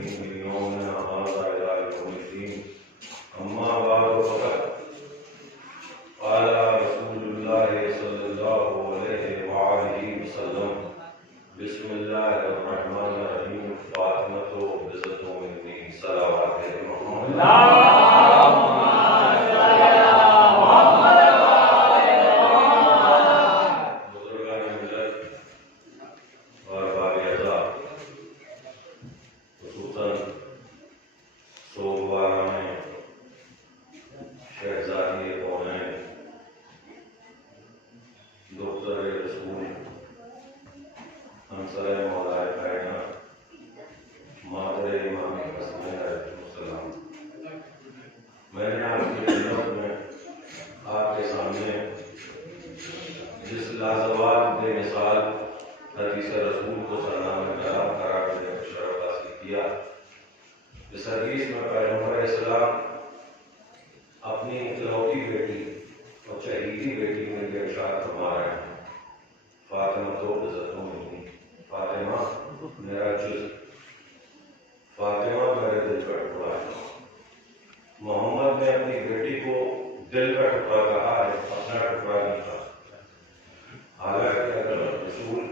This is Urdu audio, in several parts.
المسلمين من يومنا هذا إلى يوم الدين. أما بعد فقد قال رسول الله صلى الله عليه وآله وسلم: بسم الله الرحمن الرحيم. فاطمة بزة مني صلوات محمد. میں نے آپ کی خدمت میں آپ کے سامنے جس لازوال بے مثال حدیث رسول کو سلام کرام قرار دینے کا شرف حاصل کیا. اس حدیث میں پیغمبر اسلام اپنی اکلوتی بیٹی اور چہیتی بیٹی میں یہ ارشاد فرما رہے ہیں: فاطمہ تو بزتوں میں، فاطمہ میرا جز، فاطمہ میرے دل کا ٹکڑا ہے. محمد نے اپنی بیٹی کو دل کا ٹکڑا کہا ہے، اپنا ٹکڑا نہیں کہا. حالانکہ اگر رسول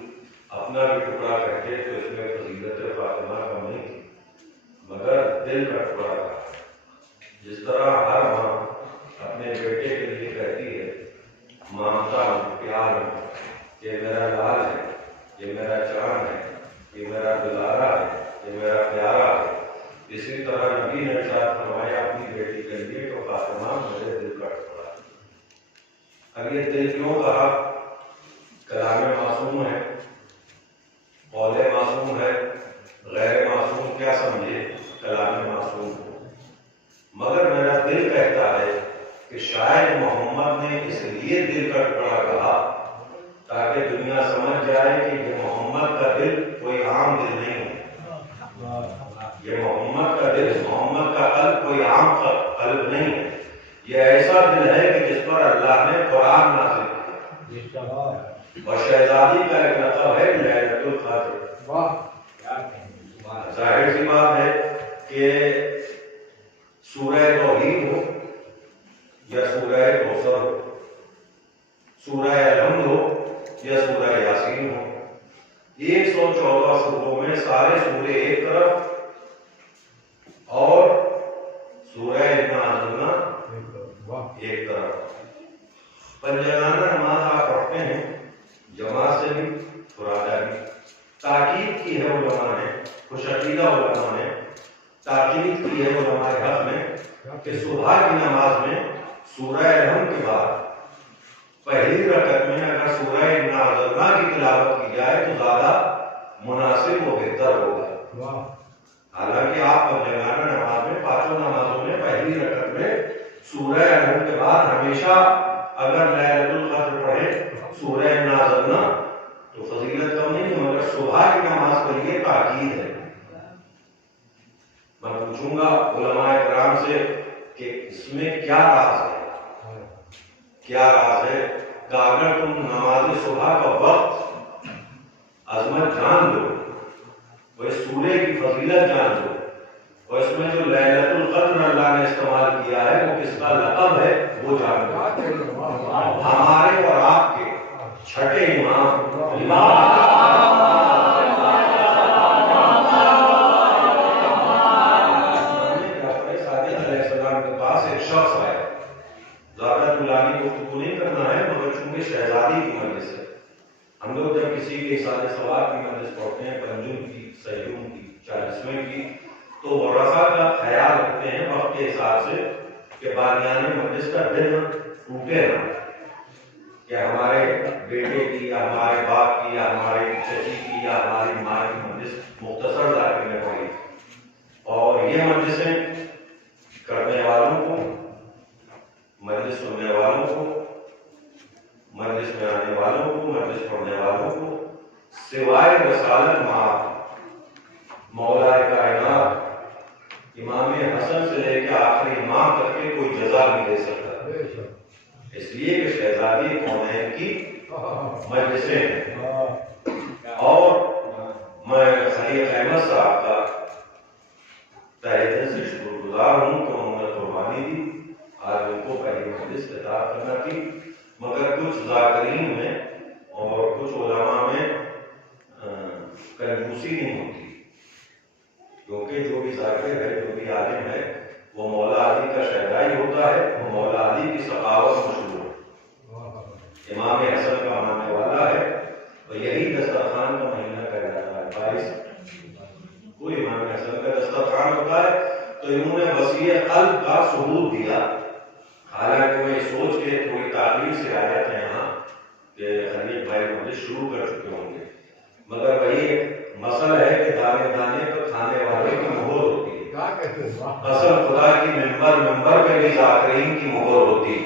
اپنا بھی ٹکڑا کہتے تو اس میں فضیلت فاطمہ کم نہیں تھی، مگر دل کا ٹکڑا کہا. جس طرح ہر ماں اپنے بیٹے کے لیے کہتی ہے مامتا ہوں، پیار ہوں، یہ میرا لال ہے، یہ میرا چاند ہے، یہ میرا دلارا ہے، یہ میرا پیارا ہے، اسی طرح نبی نے ارشاد فرمایا اپنی بیٹی کے لیے تو فاطمہ میرے دل کا ٹکڑا ہے. اب یہ دل کیوں کہا؟ کلام معصوم ہے، قول معصوم ہے، غیر معصوم کیا سمجھے کلام معصوم کو، مگر میرا دل کہتا ہے کہ شاید محمد نے اس لیے دل کا ٹکڑا کہا تاکہ دنیا سمجھ جائے کہ یہ محمد کا دل کوئی عام دل نہیں ہے. یہ محمد کا دل، محمد کا قلب کوئی عام قلب نہیں ہے. یہ ایسا دل ہے کہ جس پر اللہ نے قرآن نازل کیا. اور شہزادی کا ایک لقب ہے لیلۃ القدر. ظاہر سی بات ہے کہ سورہ توحید ہو یا سورہ کوثر ہو، سورہ الحمد ہو یا سورہ یاسین ہو، 114 سوروں میں سارے سورے ایک طرف اور سورہ انا انزلنا ایک طرف. پنجگانہ نماز آپ پڑھتے ہیں جماعت سے بھی فرادہ بھی. تاکید کی ہے علماء نے، خوش عقیدہ علماء نے تاکید کی ہے علماء حق میں کہ صبح کی نماز میں سورہ الحمد کے بعد پہلی رکعت میں اگر سورہ انا انزلنا کی تلاوت کی جائے تو زیادہ مناسب و بہتر ہوگا. حالانکہ آپ پنجگانہ نماز میں پانچوں نمازوں میں پہلی رکعت میں سورہ الحمد کے بعد ہمیشہ اگر لیلۃ القدر پڑھیں سورہ انا انزلنا تو فضیلت کم نہیں ہے، مگر صبح کی نماز کے لیے تاکید ہے. میں پوچھوں گا علماء کرام سے کہ اس میں کیا راز ہے، کیا راز ہے کہ اگر تم نماز صبح کا وقت عظمت جان لو، وہ اس سورے کی فضیلت جان لو، اور اس میں جو لیلۃ القدر اللہ نے استعمال کیا ہے وہ کس کا لقب ہے وہ جان لو. ہمارے اور آپ کے چھٹے امام شخص ہے، زیادہ طولانی گفتگو نہیں کرنا ہے، مگر چونکہ شہزادی کی مجلس ہے. ہم لوگ جب کسی کے احسان ثواب کی مجلس پڑھتے ہیں، پنجم کی، سیوم کی، 40ویں کی، تو ورثہ کا خیال رکھتے ہیں وقت کے حساب سے کہ بانیان مجلس کا دل ٹوٹے نہ، کہ ہمارے بیٹے کی یا ہمارے باپ کی یا ہمارے چچی کی یا ہماری ماں کی مجلس مختصر ذائقے میں پڑی. اور یہ مجلسیں کرنے والوں کو، مجلس سننے والوں کو، مجلس میں آنے والوں کو، مجلس پڑھنے والوں کو سوائے رسالت مولا کائنات امام حسن سے لے کے آخری امام تک کے کوئی جزا نہیں دے سکتا، اس لیے کہ شہزادی کونین کی مجلسیں ہیں. اور میں خلیل احمد صاحب کا سے شکرگزار ہوں کہ انہوں نے قربانی دی. آج ان کو پہلی مجلس خطاب کرنا تھی، مگر کچھ ذاکرین میں اور کچھ علماء میں کنجوسی نہیں ہوتی، کیونکہ جو بھی ذاکر ہے، جو بھی عالم ہے، وہ مولا علی کا شہدائی ہوتا ہے، وہ مولا علی کی سخاوت مشہور ہے، امام حسن کا ماننے والا ہے، اور یہی دسترخوان کا مہینہ کہلاتا ہے. 22 کوئی امام حسن کا دسترخوان ہوتا ہے. تو انہوں نے وسیع قلب کا ثبوت دیا. حالانکہ میں سوچ کے تھوڑی تعبیر سے آیا تھا یہاں کہ خلیل بھائی مجلس شروع کر چکے ہوں گے، مگر وہی ایک مسئلہ ہے کہ دانے دانے پر کھانے والے کی مہر ہوتی ہے. قسم خدا کی ممبر میں بھی ذاکرین کی مہر ہوتی ہے.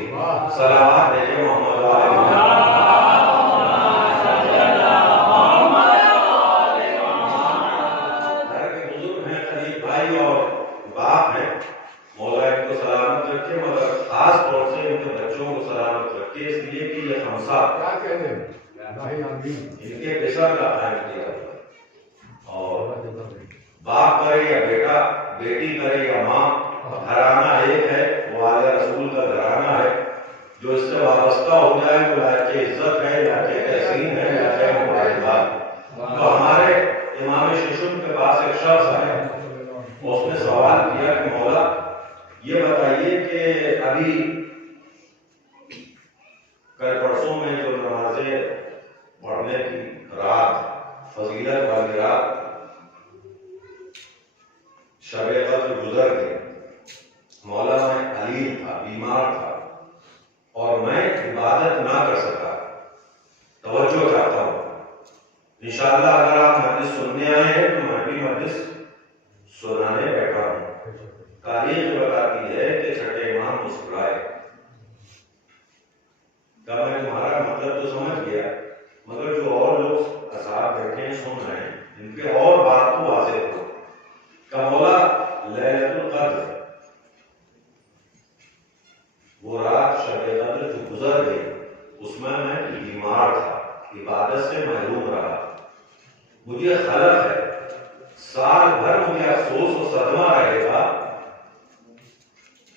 صلوات بھیجے محمد علیہ. مولا ان کو سلامت رکھے، مگر خاص طور سے ان کے بچوں کو سلامت رکھے، اس لیے کہ یہ خمسہ ان کے بشر کا قائم کیا ہوا، اور باپ کرے یا بیٹا، بیٹی کرے یا ماں، گھرانہ ایک ہے، وہ آل رسول کا گھرانہ ہے. جو اس سے وابستہ ہو جائے وہ لائق عزت ہے، لائق تحسین ہے، لائق مبارکباد. تو ہمارے امام ششم کے پاس ایک شخص آیا، اس نے سوال کیا کہ مولا یہ بتائیے کہ ابھی کل پرسوں میں جو نمازیں پڑھنے کی رات، فضیلت والی رات، شب قدر گزر گئی. مولا میں علیل تھا، بیمار تھا، اور میں عبادت نہ کر سکا. توجہ چاہتا ہوں، انشاءاللہ اگر آپ مجلس سننے آئے ہیں تو میں بھی مجلس سنانے بیٹھا ہوں. تاریخ بتاتی ہے کہ چھٹے امام مسکرائے. کیا میں تمہارا مطلب تو سمجھ گیا، مگر جو اور لوگ اصحاب بیٹھے ہیں سن رہے ہیں، ان کے اور بات تو واضح ہو. کہ مولا لیلۃ القدر، وہ رات شب قدر جو گزر گئی، اس میں بیمار تھا، عبادت سے محروم رہا. مجھے خلق ہے، سال بھر مجھے افسوس و صدمہ رہے گا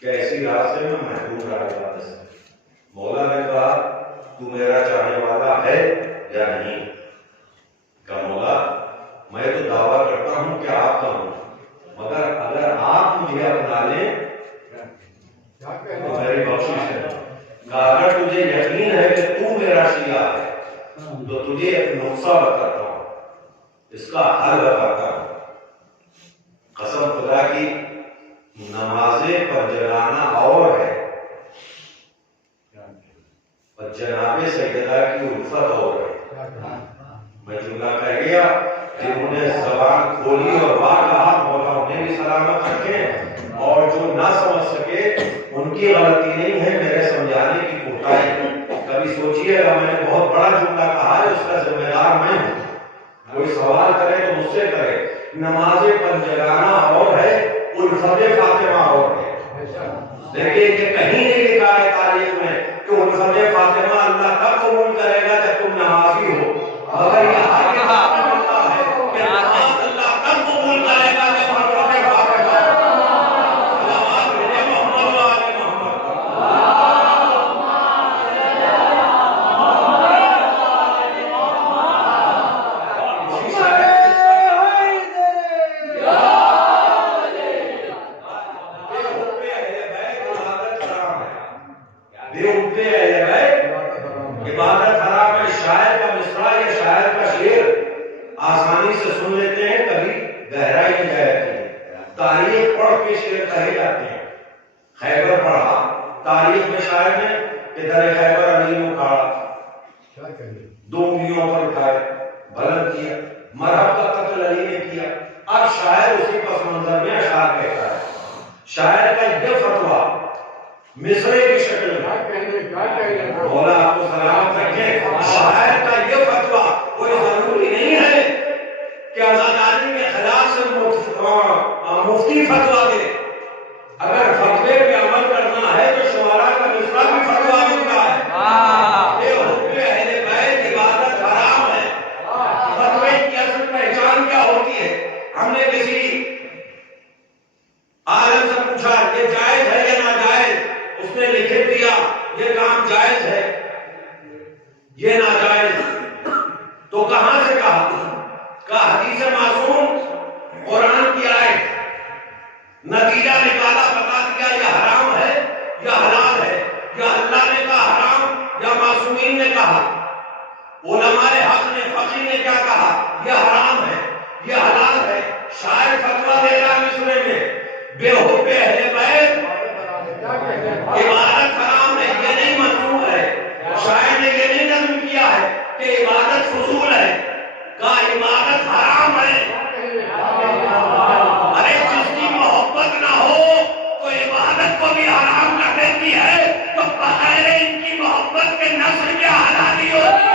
کہ ایسی رات سے میں محروم رہا عبادت سے. مولا نے کہا تو میرا چاہنے والا ہے یا نہیں؟ کہ مولا میں تو دعویٰ کرتا ہوں کہ آپ کا ہوں، مگر اگر آپ مجھے اپنا لیں تو میری بخشش ہے. کہ اگر تجھے یقین ہے کہ تو میرا شیعہ ہے تو تجھے ایک نقصہ بتاتا ہوں، اس کا حل بتاتا ہوں. قسم خدا کی نمازیں پر جلانا اور ہے، اور جناب سیدہ کی الفت اور ہے. میں جملہ کہہ گیا، جنہوں نے زبان کھولی اور بات کہا، مولا انہیں بھی سلامت رکھے، اور جو نہ سمجھ سکے ان کی غلطی نہیں ہے، میرے سمجھانے کی کوتاہی. کبھی سوچئے گا میں نے بہت بڑا جملہ کہا ہے، اس کا ذمہ دار میں ہوں. کوئی سوال کرے تو مجھ سے کرے. نماز پنجگانہ اور ہے، الفت فاطمہ اور ہے. لیکن یہ کہیں نہیں لکھا ہے تاریخ میں کہ الفت فاطمہ اللہ تب قبول کرے گا جب تم نمازی ہو، مگر یہ حقیقت بنتا ہے کہ نماز اللہ تب قبول کرے گا جب الفت فاطمہ. صلوات بھیجے محمد وآل محمد. عبادت حرام ہے. شاعر کا مصرع یا شاعر کا شعر آسانی سے سن لیتے ہیں، کبھی گہرائی میں جاتی ہے. تاریخ پڑھ کے شعر کہے جاتے ہیں. خیبر پڑھا تاریخ میں شاعر نے کہ در خیبر علی نے اکھاڑا، 2 انگلیوں پر اٹھائے، بلند کیا، مرحب کا قتل علی نے کیا. اب شاعر اسی پس منظر میں اشعار کہتا ہے. شاعر کا یہ فتویٰ مصرے کی شکل میں، مولا آپ کو سلامت رکھے، شاعر کا یہ فتویٰ کوئی ضروری نہیں ہے کہ آزاداری کے خلاف سے مفتی فتویٰ دے. اگر فتوے پہ عمل کرنا ہے تو شعراء کا مصرع بھی فتویٰ ملتا ہے. یہ حکم اہل بیت عبادت حرام ہے. فتوے کی اصل پہچان کیا ہوتی ہے؟ ہم نے کسی یہ جائز ہے یا ناجائز، اس نے لکھ دیا یہ کام جائز ہے یہ ناجائز، تو کہاں سے کہا حدیث معصوم، قرآن کی آیت، نتیجہ نکالا، بتا دیا یہ حرام ہے یا حلال ہے، یا اللہ نے کہا حرام یا معصومین نے کہا، علماء حق نے، فقیہ نے کیا کہا، یہ حرام ہے یہ حلال ہے، شاعر فتویٰ دے رہا ہے مصرے میں، بے حب اہل بیت عبادت حرام ہے، یہ نہیں منظور ہے، شاعر نے یہ نہیں نظم کیا ہے کہ عبادت فضول ہے، کہا عبادت حرام ہے۔ ارے جس کی محبت نہ ہو تو عبادت کو بھی حرام کر دیتی ہے، تو بغیر ان کی محبت کے نسل کیا حلالی ہوتی ہے؟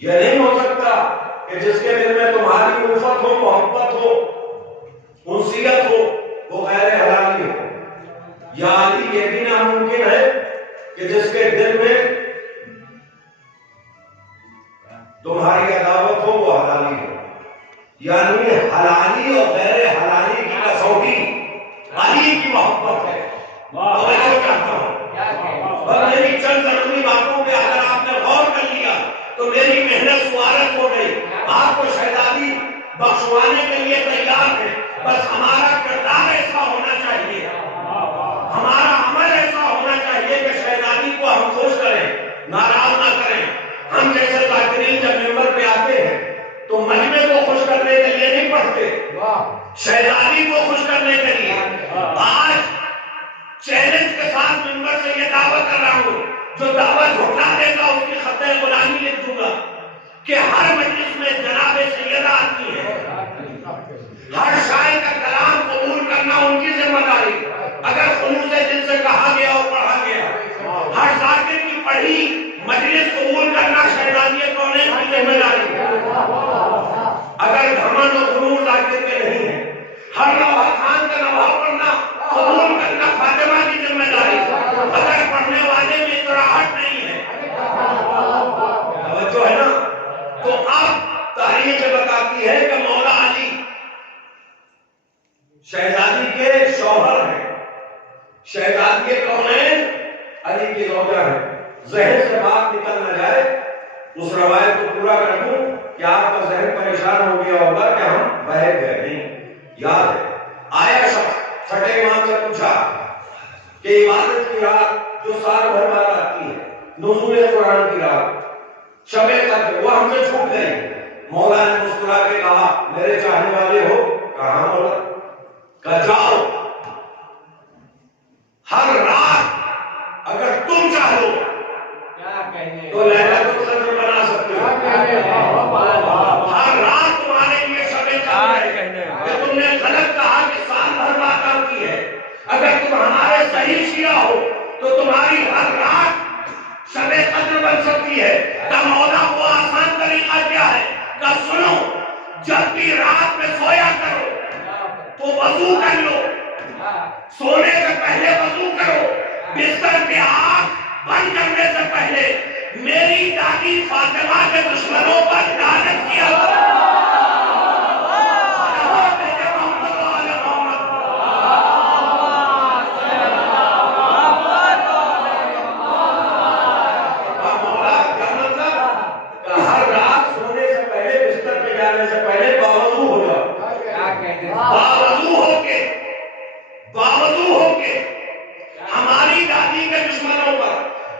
یہ نہیں ہو سکتا کہ جس کے دل میں تمہاری الفت ہو، محبت ہو، انسیت ہو، وہ غیر حلالی ہو، یا علی یہ بھی ناممکن ہے کہ جس کے دل میں تمہاری عداوت ہو وہ حلالی ہو، یعنی حلالی اور غیر حلالی کی کسوٹی علی کی محبت ہے۔ توجہ کرتا ہوں، اور میری چند ضروری باتوں پہ اگر آپ نے غور کر لیا تو میری محنت سوارت ہو گئی، آپ کو شہزادی بخشوانے کے لیے تیار ہے، بس ہمارا کردار ایسا ہونا چاہیے، ہمارا عمل ایسا ہونا چاہیے کہ شہزادی کو ہم خوش کریں، ناراض نہ کریں۔ ہم جیسے ذاکرین جب ممبر پہ آتے ہیں تو مجمع کو خوش کرنے کے لیے نہیں پڑھتے، شہزادی کو خوش کرنے کے لیے۔ آج چیلنج کے ساتھ ممبر سے یہ دعویٰ کر رہا ہوں، جو دعوت جھٹلا دے گا اس کی خط غلامی لکھ دوں گا کہ ہر مجلس میں جناب سیدہ آتی ہے، ہر شاعر کا کلام قبول کرنا ان کی ذمہ داری، اگر خلوص دل سے کہا گیا اور پڑھا گیا، ہر ذاکر کی پڑھی مجلس قبول کرنا شہزادی کونین کی ذمہ داری، اگر گھمنڈ و غرور ذاکر کے نہیں ہے، ہر نوحہ خان کا نوحہ پڑھنا قبول کرنا فاطمہ کی ذمہ داری، اگر پڑھنے والے میں اطراحت نہیں ہے، توجہ ہے نا، تو اب تاریخ بتاتی ہے کہ مولا علی شہزادی کے شوہر ہیں، شہزادی کونین علی کی زوجہ ہے۔ ذہن سے بات نکل نہ جائے، اس روایت کو پورا کر دوں کہ آپ کا ذہن پریشان ہو گیا ہوگا کہ ہم بہک گئے، نہیں، یاد ہے آیا شخص چھٹے امام سے پوچھا کہ عبادت کی رات جو سال بھر بعد آتی ہے، نزول قرآن کی رات، شب قدر، وہ ہم سے چھوٹ گئی۔ مولا نے مسکرا کے کہا میرے چاہنے والے ہو؟ کہا مولا، کہا جاؤ ہر رات اگر تم چاہو تو لیلۃ القدر بنا سکتے ہو، ہر رات تمہارے لیے شب قدر ہے، کہ تم نے غلط کہا کہ سال بھر بعد آتی ہے، اگر تم ہمارے صحیح شیعہ ہو تو تمہاری ہر رات شب قدر بن سکتی ہے۔ کہ مولا وہ آسان طریقہ کیا ہے؟ کہ سنو، جب بھی رات میں سویا کرو تو وضو کر لو، سونے سے پہلے وضو کرو، بستر پہ آنکھ بند کرنے سے پہلے میری دادی فاطمہ کے دشمنوں پر لعنت کیا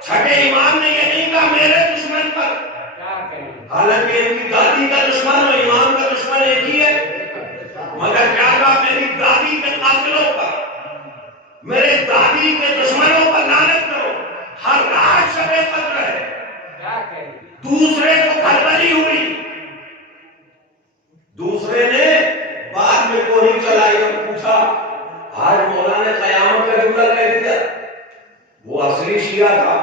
چھٹے امام نے یہ نہیں کہا میرے دشمن پر، حالانکہ ان کی دادی کا دشمن اور امام کا دشمن ایک ہی ہے، مگر کیا کہا میری دادی کے قاتلوں پر، میرے دادی کے دشمنوں پر لعنت کرو۔ ہر رات شب قدر ہے۔ دوسرے کو کھلبلی ہوئی، دوسرے نے بعد میں کوئی چلائی اور پوچھا کیا تھا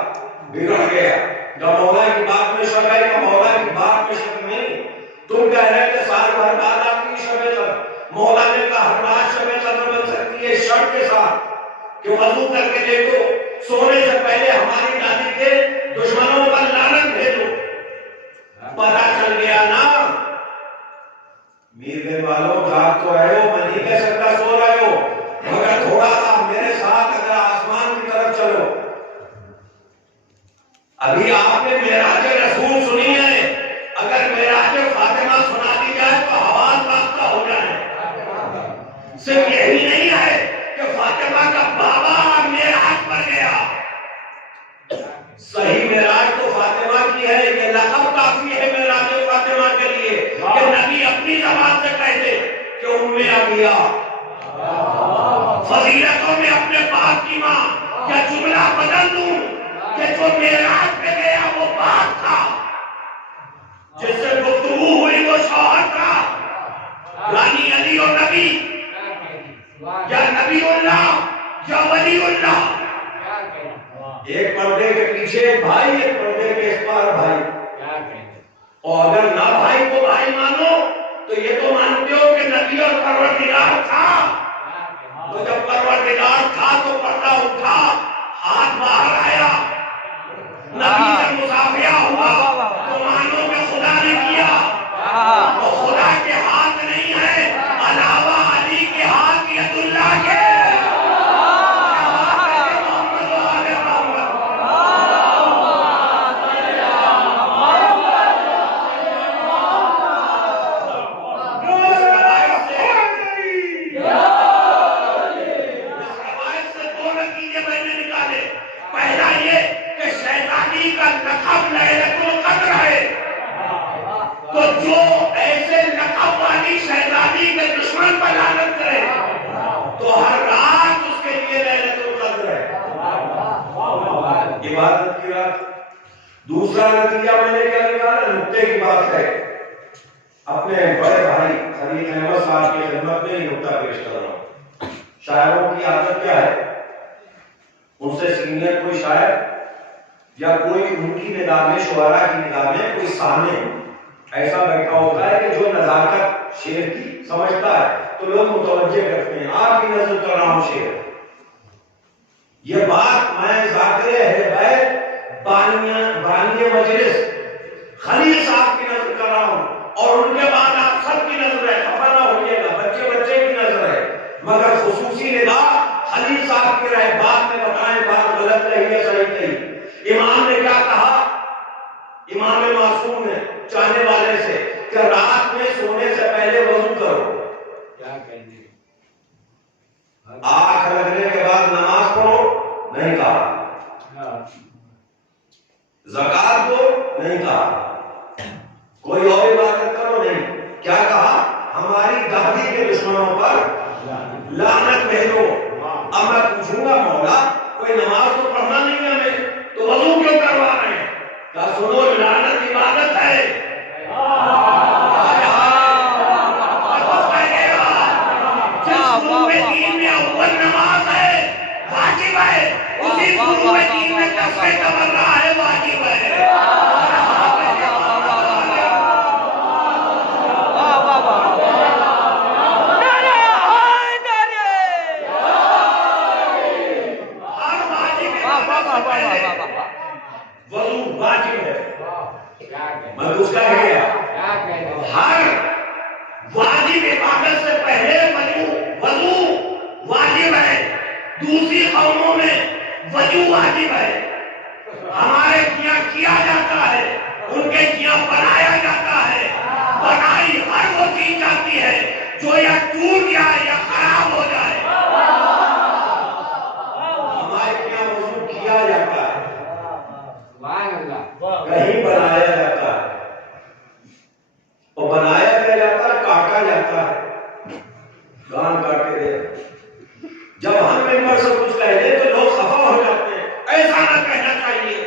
بگڑ گیا. جب مولا کی بات میں شک ہے یا مولا کی بات میں شک نہیں. تم کہہ رہے کہ سال بھر بعد آپ کی شب قدر, مولا نے کہا ہر رات شب قدر بن سکتی ہے شرط کے ساتھ کہ وضو کر کے دیکھو, سونے سے پہلے ہماری دادی کے دشمنوں پر لعنت بھیجو. پتا چل گیا نا میر دن والوں, جاگ تو رہے ہو, میں نہیں کہہ سکتا سو رہے ہو, مگر تھوڑا سا میرے ساتھ اگر آسمان کی طرف چلو. ابھی آپ نے معراج رسول سنی ہے, اگر معراج فاطمہ سنا دی جائے تو حواس باختہ ہو جائے. صرف یہی نہیں ہے کہ فاطمہ کا بابا معراج پر گیا, صحیح معراج تو فاطمہ کی ہے. یہ لقب کافی ہے معراج فاطمہ کے لیے کہ نبی اپنی زبان سے کہتے کہ ام ابیہ. فضیلتوں میں اپنے باپ کی ماں, کیا جملہ بدل دوں کہ جو معراج پہ گیا وہ باپ تھا, جس سے گفتگو ہوئی وہ شوہر تھا. یعنی علی اور نبی, یا نبی اللہ یا ولی اللہ, ایک پردے کے پیچھے ایک بھائی, ایک پردے کے اس پار بھائی. اور اگر نہ بھائی کو بھائی مانو تو یہ تو مانتے ہو کہ نبی اور پروردگار تھا. تو جب پروردگار تھا تو پردہ اٹھا, ہاتھ باہر آیا, نبی سے مصافحہ ہوا تو مانو کہ خدا نے کیا. اور خدا کے ہاتھ نہیں ہے علاوہ علی کے ہاتھ ید اللہ کے. تو جو ایسے لقب والی شہزادی کے دشمن پر لعنت کرے تو ہر رات اس کے لیے لیلۃ القدر ہے, عبادت کی رات. دوسرا نتیجہ میں نے کیا نکالا, نقطے کی بات ہے. اپنے بڑے بھائی خلیل احمد صاحب کی خدمت میں یہ نقطہ پیش کر رہا ہوں. شاعروں کی عادت کیا ہے, ان سے سینئر کوئی شاعر یا کوئی ان کی نگاہ میں, شعراء کی نگاہ میں کوئی سامنے ایسا بیٹھا ہوتا ہے کہ جو نزاکت شعر کی سمجھتا ہے تو لوگ متوجہ کرتے ہیں, آپ کی نظر کر رہا ہوں شعر. یہ بات میں ذاکر اہل بیت بانی مجلس خلیل صاحب کی نظر کر رہا ہوں, اور ان کے بعد آپ سب کی نظر ہے, خفا نہ ہوئیے گا, بچے بچے کی نظر ہے, مگر خصوصی نگاہ خلیل صاحب کی رہے. بات میں بتائیں بات غلط رہی ہے صحیح رہی. امام نے کیا کہا, امام معصوم نے چاہنے والے سے کہ رات میں سونے سے پہلے وضو کرو, آنکھ لگنے کے بعد نماز پڑھو نہیں کہا, زکات دو نہیں کہا, کوئی اور عبادت کرو نہیں. کیا کہا, ہماری دادی کے دشمنوں پر لعنت بھیجو. اب میں پوچھوں گا مولا کوئی نماز تو پڑھنا نہیں ہے ہمیں, تو وضو کیوں کروا رہے ہیں؟ کہا سنو لعنت عبادت ہے. جس فروع دین میں اول نماز ہے واجب ہے, اسی فروع دین میں کسے تبرہ ہے واجب ہے. وضو واجب ہے. میں اس کا گیا ہر واجب عبادت سے پہلے وضو واجب ہے. دوسری قوموں میں وضو واجب ہے, ہمارے کیا کیا جاتا ہے, ان کے کیا بنایا جاتا ہے. بنائی ہر وہ چیز جاتی ہے جو یا ٹوٹ جائے یا خراب ہو جائے. ہمارے کیا وضو کیا جاتا ہے, کہیں بنایا جاتا ہے, اور بنایا کیا جاتا ہے, کاٹا جاتا ہے, کان کاٹے دے. جب ہم ممبر سے کچھ کہہ دیں تو لوگ خفا ہو جاتے ہیں. ایسا نہ کہنا چاہیے.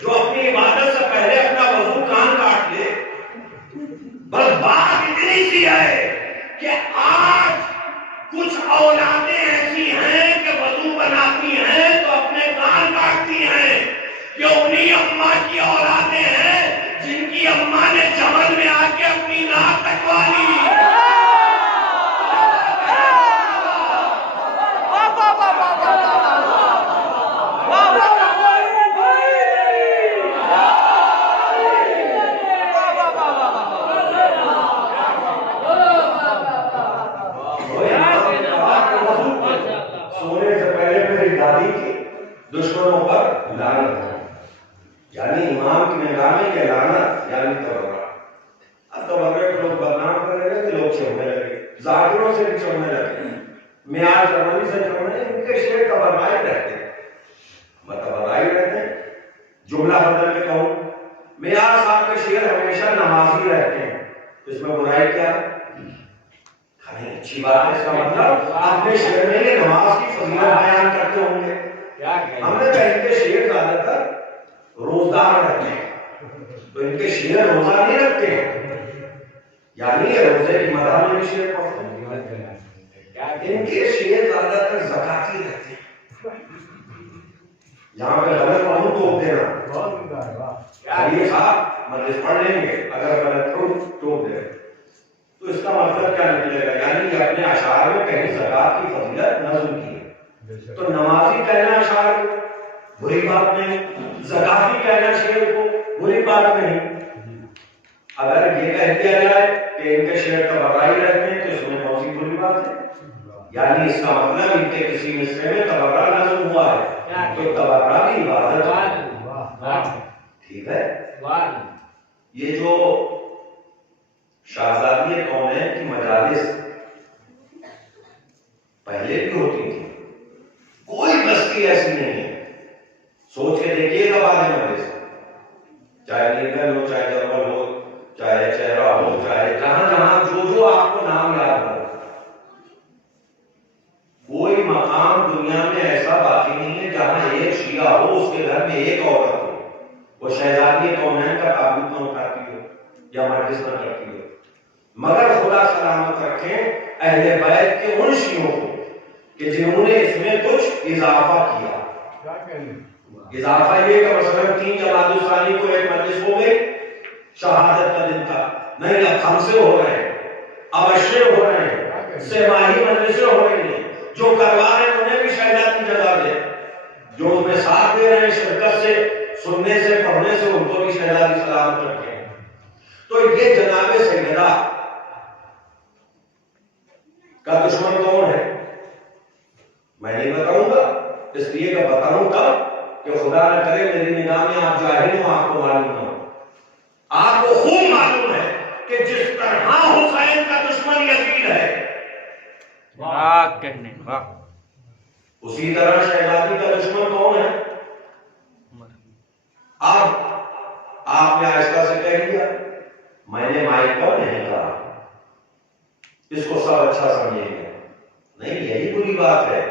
جو اپنی عبادت سے پہلے اپنا وضو کان کاٹ لے, بس بات اتنی سی ہے کہ آج کچھ اولادیں ایسی ہیں کہ وضو بناتی ہیں تو اپنے کان کاٹتی ہیں. یہ انہی اماں کی اولادیں ہیں جن کی اماں نے جمل میں آ کے اپنی ناک کٹوا لی. سونے سے پہلے میری دادی کی دشمنوں پر لعنت ہے، یعنی امام کی نگاہ میں یہ لعنت یعنی تبرہ. اب تبرہ کو لوگ بدنام کرنے لگے، لوگ چھوڑنے لگے، ذاکروں سے بھی چھوڑنے لگے، میاں زمانی سے چھوڑنے. ان کے شعر تبرہ رہتے ہیں، تبرہ رہتے ہیں. جملہ بدل کے کہوں، میاں صاحب کے شعر ہمیشہ نمازی رہتے ہیں، اس میں برائی کیا ہے؟ اچھی بات ہے. اس کا مطلب اپنے شعر میں یہ نماز کی فضیلت بیان کرتے ہوں گے. ہم نے کہا ان کے شعر زیادہ تر روزدار رہتے ہیں، تو ان کے شعر روزہ نہیں رکھتے ہیں، یعنی یہ روزے کی مدح میں بھی شعر پڑھتے ہیں. ان کے شعر زیادہ تر زکاتی رہتے ہیں. یہاں پہ غلط پڑھوں تو دینا، یہ صاحب مجلس پڑھ لیں گے، اگر غلط پڑھوں تو دے. تو اس کا مطلب کیا نکلے گا؟ یعنی کہ اپنے اشعار میں کہیں زکات کی فضیلت نظم کی ہے. تو نمازی کہنا اشعار کو بری بات نہیں، زکاتی کہنا شعر کو بری بات نہیں. اگر یہ کہہ دیا جائے کہ ان کے شعر تبرعی رہتے ہیں تو اس میں کون سی بری بات ہے؟ یعنی اس کا مطلب ان کے کسی حصے میں تبرع نظم ہوا ہے تو تبرع کی عبادت. ٹھیک ہے. یہ جو شاہزادی کونین کی مجالس پہلے بھی ہوتی تھی، کوئی بستی ایسی نہیں ہے. سوچ کے دیکھیے گا بعد مجلس، چاہے نیلگنج ہو، چاہے جرمل ہو، چاہے چہرہ ہو، چاہے جہاں جہاں جو آپ کو نام یاد ہو، کوئی مقام دنیا میں ایسا باقی نہیں ہے جہاں ایک شیعہ ہو، اس کے گھر میں ایک عورت ہو، وہ شہزادی کونین کا تابوت نہ اٹھاتی ہو یا مجلس نہ کرتی ہو. مگر خدا سلامت رکھیں اہل بیت کے ان شیعوں کو کہ جنہوں نے اس میں کچھ اضافہ کیا. اضافہ یہ کہ مثلا 3 جمادی الثانی کو ایک مجلس ہو گئی، شہادت کا دن تھا، نہیں اب 5 ہو رہے ہیں، اب 8 ہو رہے ہیں، 6 ماہی مجلسیں ہو رہی ہیں. جو کروا رہے ہیں انہیں بھی شہادت کی جزا دے، جو اس میں ساتھ دے رہے ہیں شرکت سے، سننے سے، پڑھنے سے، ان کو بھی شہادت کی سلامت رکھیں. تو یہ جناب سیدہ کا دشمن کون ہے میں نہیں بتاؤں گا، اس لیے کہ بتاؤں تب کہ خدا نہ کرے میری نگاہ میں آپ جاہل ہوں، آپ کو معلوم نہ ہو. آپ کو خوب معلوم ہے کہ جس طرح حسین کا دشمن یزید ہے، واہ کہنے واہ، اسی طرح شہزادی کا دشمن کون ہے؟ اب آپ نے آہستہ سے کہہ دیا، میں نے مائک پر نہیں کہا، اس کو سب اچھا سمجھیں گے. نہیں، یہی بری بات ہے.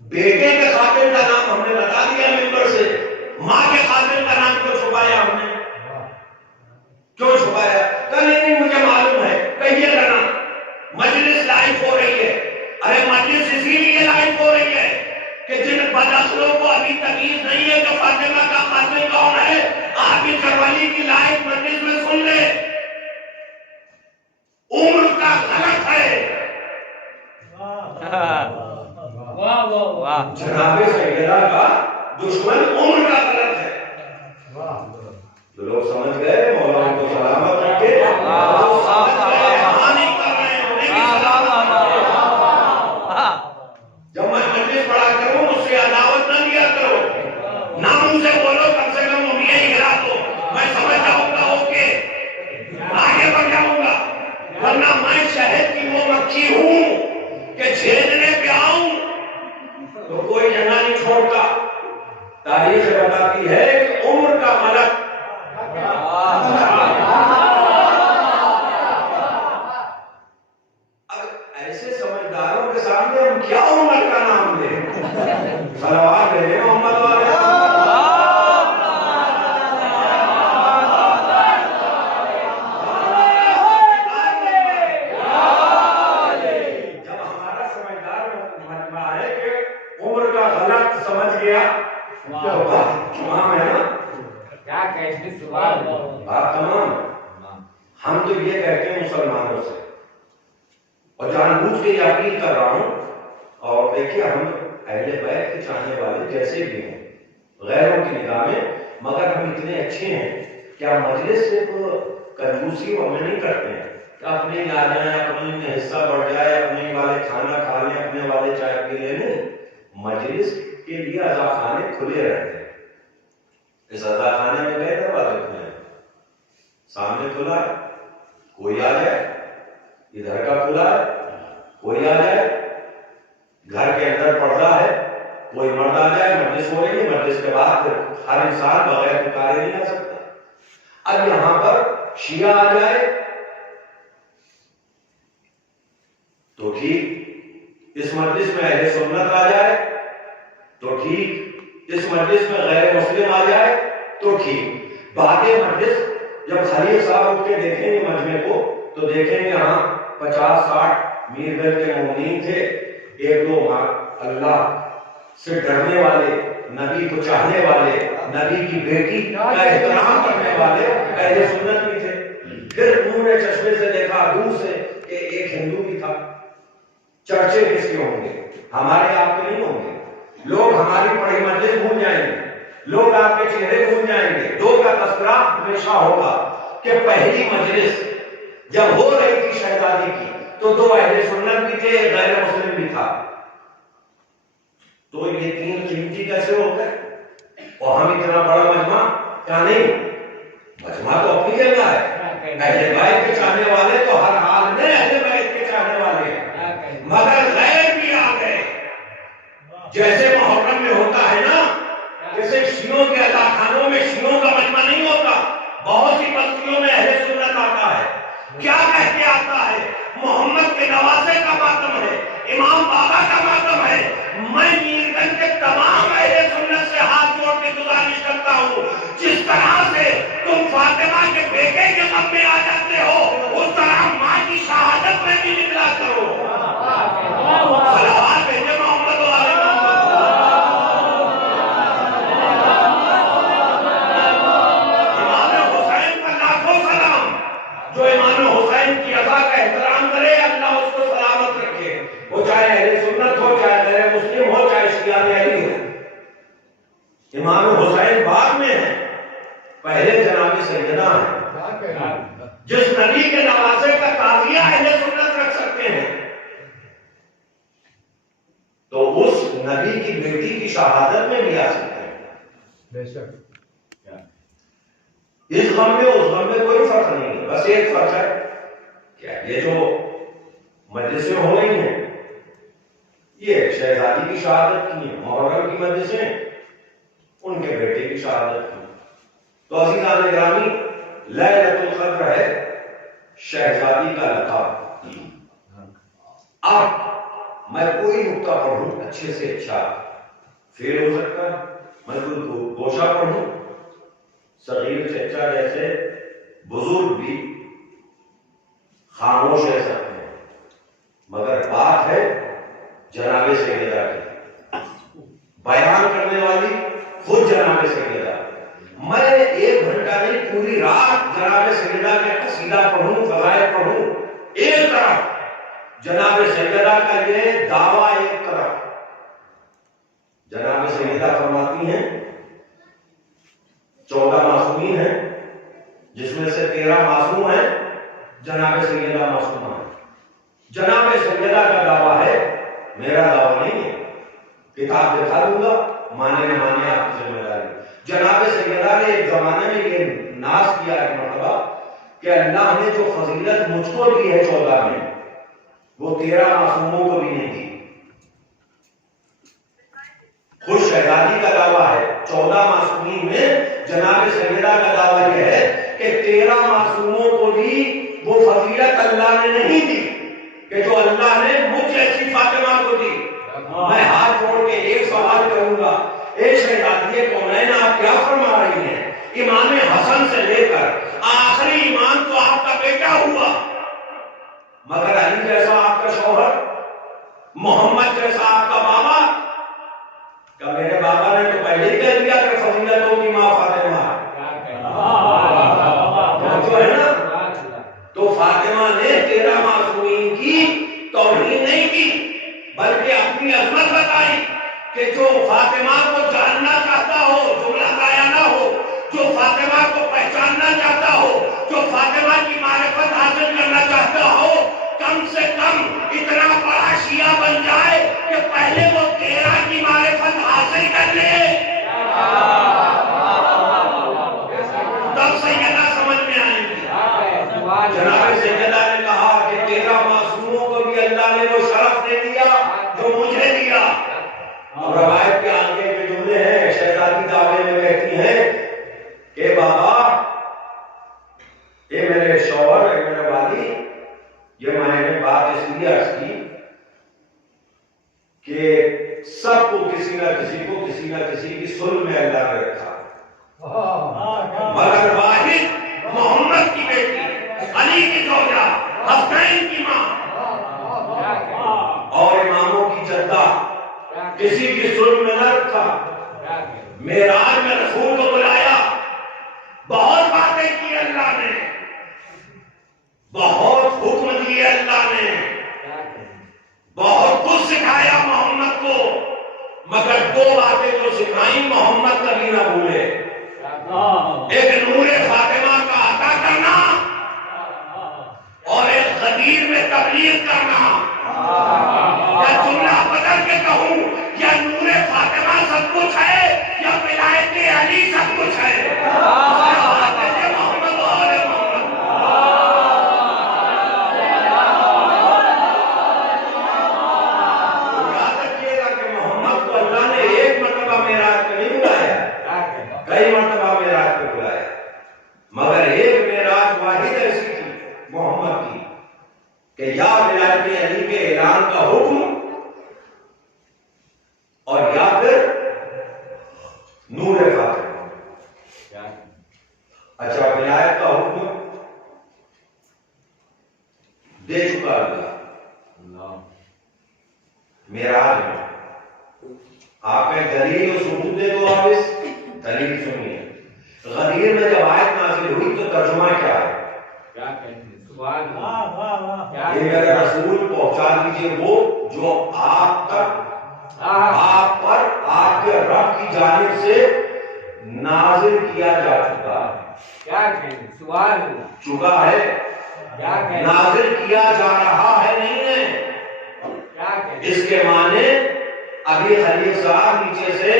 بیٹے کے قاتل کا نام ہم نے بتا دیا ممبر سے، ماں کے قاتل کا نام کیوں چھپایا ہم نے؟ کیوں چھپایا؟ کہ نہیں مجھے معلوم ہے، کہیے گا نا مجلس لائف ہو رہی ہے. ارے مجلس اسی لیے لائف ہو رہی ہے کہ جن بدعقلوں کو ابھی تمیز نہیں ہے کہ فاطمہ کا قاتل کون ہے، آپ کی کروالی کی لائف مجلس میں سن لے. عمر کا غلط ہے. جناب سیدہ کا دشمن عمر کا غلط ہے. جو لوگ سمجھ گئے مولا ان کو سلامت رکھے، جب میں مجلس پڑھا کروں مجھ سے عداوت نہ لیا کرو، نہ مجھ سے بولو، کم سے کم مجھے ہی ہلا دو، میں سمجھ جاؤں گا، اوکے آگے بڑھ جاؤں گا. ورنہ میں شہد کی وہ مکھی ہوں کہ چھیدنے پہ آؤں تو کوئی جگہ نہیں چھوڑتا. تاریخ بتاتی ہے کہ عمر کا ملک اب ایسے سمجھداروں کے سامنے ہم کیا عمر کا نام لیں؟ صلوات دے رہے محمد والے. جب ہمارا سمجھدار ہے کہ عمر کا غلط سمجھ گیا مسلمانوں سے، اور جان بوجھ کے یہ اپیل کر رہا ہوں. اور دیکھیے ہم اہل بیت کے چاہنے والے جیسے بھی ہیں غیروں کی نگاہ میں، مگر ہم اتنے اچھے ہیں کہ ہم مجلس سے تو کنجوسی ہمیں نہیں کرتے ہیں کہ اپنے آ جائیں، اپنے میں حصہ بڑھ جائے، اپنے والے کھانا کھا لیں، اپنے والے چائے پی لیں. نہیں، مجلس کے لیے عزا خانے کھلے رہتے ہیں. اس عزا خانے میں کئی دروازے کھلے ہیں، سامنے کھلا ہے کوئی آ جائے، ادھر کا کھلا ہے کوئی آ جائے، گھر کے اندر پردہ ہے کوئی مرد آ جائے، مجلس ہو رہی ہے، مجلس کے بعد پھر ہر انسان بغیر پکارے نہیں آ سکتا. اب یہاں پر شیعہ آ جائے تو ٹھیک، اس مجلس میں اہل سنت آ جائے تو ٹھیک، اس مجلس میں غیر مسلم آ جائے تو ٹھیک. باقی مجلس جب خلیل صاحب اٹھ کے دیکھیں گے مجمع کو تو دیکھیں گے ہاں 50-60 میر گنج کے مومنین تھے، 1-2 اللہ سے ڈرنے والے، نبی کو چاہنے والے، نبی کی بیٹی کا احترام کرنے والے اہل سنت بھی تھے. پھر انہوں نے چشمے سے دیکھا دور سے کہ ایک ہندو بھی تھا. چرچے کس کے ہوں گے؟ ہمارے آپ کے نہیں ہوں گے. لوگ ہماری پڑھی مجلس بھول جائیں گے، لوگ آپ کے چہرے بھول جائیں گے. دو کا تذکرہ ہمیشہ ہوگا کہ پہلی مجلس جب ہو رہی تھی شہزادی کی تو 2 اہل سنت بھی تھے، ایک غیر مسلم بھی تھا. تو یہ 3 قیمتی کیسے ہو گئے؟ اور ہم اتنا بڑا مجمع کیا نہیں؟ مجمع تو اپنی جگہ ہے. اہل بیت کے چاہنے والے تو ہر حال میں اہل بیت کے چاہنے والے ہیں، مگر غیر بھی آ گئے. جیسے محرم میں ہوتا ہے نا کہ صرف شیعوں کے عزا خانوں میں شیعوں کا مجمع نہیں ہوتا، بہت سی بستیوں میں اہل سنت آتا ہے. کیا کہہ کے آتا ہے؟ محمد کے نواسے کا ماتم ہے، امام بابا کا ماتم ہے. میں میرگنج کے تمام اہل سنت سے ہاتھ جوڑ کے گزارش کرتا ہوں، جس طرح سے تم فاطمہ کے بیٹے کے غم میں آ جاتے ہو اس طرح ماں کی شہادت میں بھی نکلا کرو. صلوات بھیجے محمد والے محمد. امام حسین کا لاکھوں سلام. جو امام حسین کی عزا کا احترام کرے اللہ اس کو سلامت رکھے، وہ چاہے اہل سنت ہو، چاہے غیر مسلم ہو، چاہے شیعہ اہلی ہو. امام حسین بعد میں ہیں، پہلے جناب سیدنا ہیں. جس نبی کے نواسے کا تعزیہ اہل سنت رکھ سکتے ہیں تو اس نبی کی بیٹی کی شہادت میں بھی آ سکتے ہیں. بے شک اس غم میں اس غم میں کوئی فرق نہیں ہے. بس ایک فرق ہے کہ یہ جو مجلسیں ہو رہی ہیں یہ شہزادی کی شہادت کی ہیں، محرم کی مجلسیں ان کے بیٹے کی شہادت کی. تو عزیزان گرامی، لیلۃ القدر ہے شہزادی کا لقب. اب میں کوئی نقطہ پڑھوں اچھے سے اچھا فیل ہو سکتا ہے، میں کوئی گوشہ پڑھوں، صغیر چچا جیسے بزرگ بھی خاموش رہ سکتے ہیں، مگر بات ہے جناب سیدہ کی، بیان کرنے والی خود جناب سیدہ. میں 1 گھنٹہ نہیں پوری رات جناب سیدہ کا قصیدہ پڑھوں، فضائل پڑھوں. ایک طرف جناب سیدہ کا یہ دعویٰ، ایک طرف جناب سیدہ فرماتی ہیں 14 معصومین ہیں جس میں سے 13 معصوم ہیں، جناب سیدہ معصومہ ہے. جناب سیدہ کا دعویٰ ہے، میرا دعویٰ نہیں ہے. کتاب دکھا دوں گا، مانے نہ مانے آپ کی ذمہ داری. جناب سیدہ نے ایک زمانے میں یہ ناز کیا ایک مرتبہ کہ اللہ نے جو فضیلت مجھ کو دی ہے 14 میں، وہ 13 معصوموں کو بھی نہیں دی. خود شہزادی کا دعویٰ ہے 14 معصومین میں جناب سیدہ کا دعویٰ یہ ہے کہ 13 معصوموں کو بھی وہ فضیلت اللہ نے نہیں دی کہ جو اللہ نے مجھ جیسی فاطمہ کو دی. میں ہاتھ جوڑ کے ایک سوال کروں گا، اے شہزادی کونین آپ کیا فرما رہی ہیں؟ امام حسن سے لے کر آخری امام تو آپ کا بیٹا ہوا، مگر علی جیسا آپ کا شوہر، محمد جیسا آپ کا بابا. کہ میرے بابا نے تو پہلے ہی کہہ دیا کہ فضیلتوں کی ماں فاطمہ ہے. تو ہے نا، تو فاطمہ فاطمہ نے 13 معصومین کی توہین نہیں کی، بلکہ اپنی عظمت بتائی کہ جو فاطمہ کو جاننا چاہتا ہو، جملہ ضائع نہ ہو، جو فاطمہ کو پہچاننا چاہتا ہو، جو فاطمہ کی معرفت حاصل کرنا چاہتا ہو، کم سے کم اتنا بڑا شیعہ بن جائے کہ پہلے وہ 13 کی معرفت حاصل کر لے، تب سیدہ سمجھ میں آئے گی۔ جناب سیدہ نے کہا کہ 13 معصوموں کو بھی اللہ نے وہ شرف دے دیا جو مجھے دیا۔ اب روایت کے آگے کے جملے ہیں، شہزادی دعوے میں کہتی ہیں کہ بابا، یہ میرے شوہر، یہ میرے والی، یہ میں نے بات اس لیے عرض کی کہ سب کو کسی نہ کسی کی صلح میں اللہ نے رکھا، مگر واحد محمد کی بیٹی، علی کی زوجہ، حسنین کی ماں اور اماموں کی جدہ کسی کی صلح میں نہ رکھا۔ معراج میں رسول کو بلایا، بہت باتیں کی اللہ نے، بہت حکم دیے اللہ نے، بہت کچھ سکھایا محمد کو، مگر 2 باتیں جو سکھائیں محمد کبھی نہ بھولے، ایک نور فاطمہ کا عطا کرنا اور ایک غدیر میں تبلیغ کرنا۔ یا جملہ بدل کے کہوں، یا نور فاطمہ سب کچھ ہے یا ولایت علی سب کچھ ہے۔ محمد و آل محمد۔ یاد رکھیے گا کہ محمد کو اللہ نے ایک مرتبہ معراج پہ نہیں بلایا، کئی مرتبہ معراج پہ بلایا، مگر ایک معراج واحد ایسی تھی محمد کی کہ یا ولایت علی کے اعلان کا حکم اور یا پھر نور فاطمہ۔ اچھا، ولایت کا حکم دے چکا اللہ معراج میں، آپ نے دلیل و ثبوت دے دو، آپ اس دلیل سنیے۔ غدیر میں جب آیت نازل ہوئی تو ترجمہ کیا ہے؟ یہ میرے رسول پہنچا دیجئے وہ جو آپ تک، آپ پر آپ کے رب کی جانب سے نازل کیا جا چکا ہے، چکا ہے، نازل کیا جا رہا ہے، نہیں ہے۔ اس کے معنی ابھی خلیل صاحب نیچے سے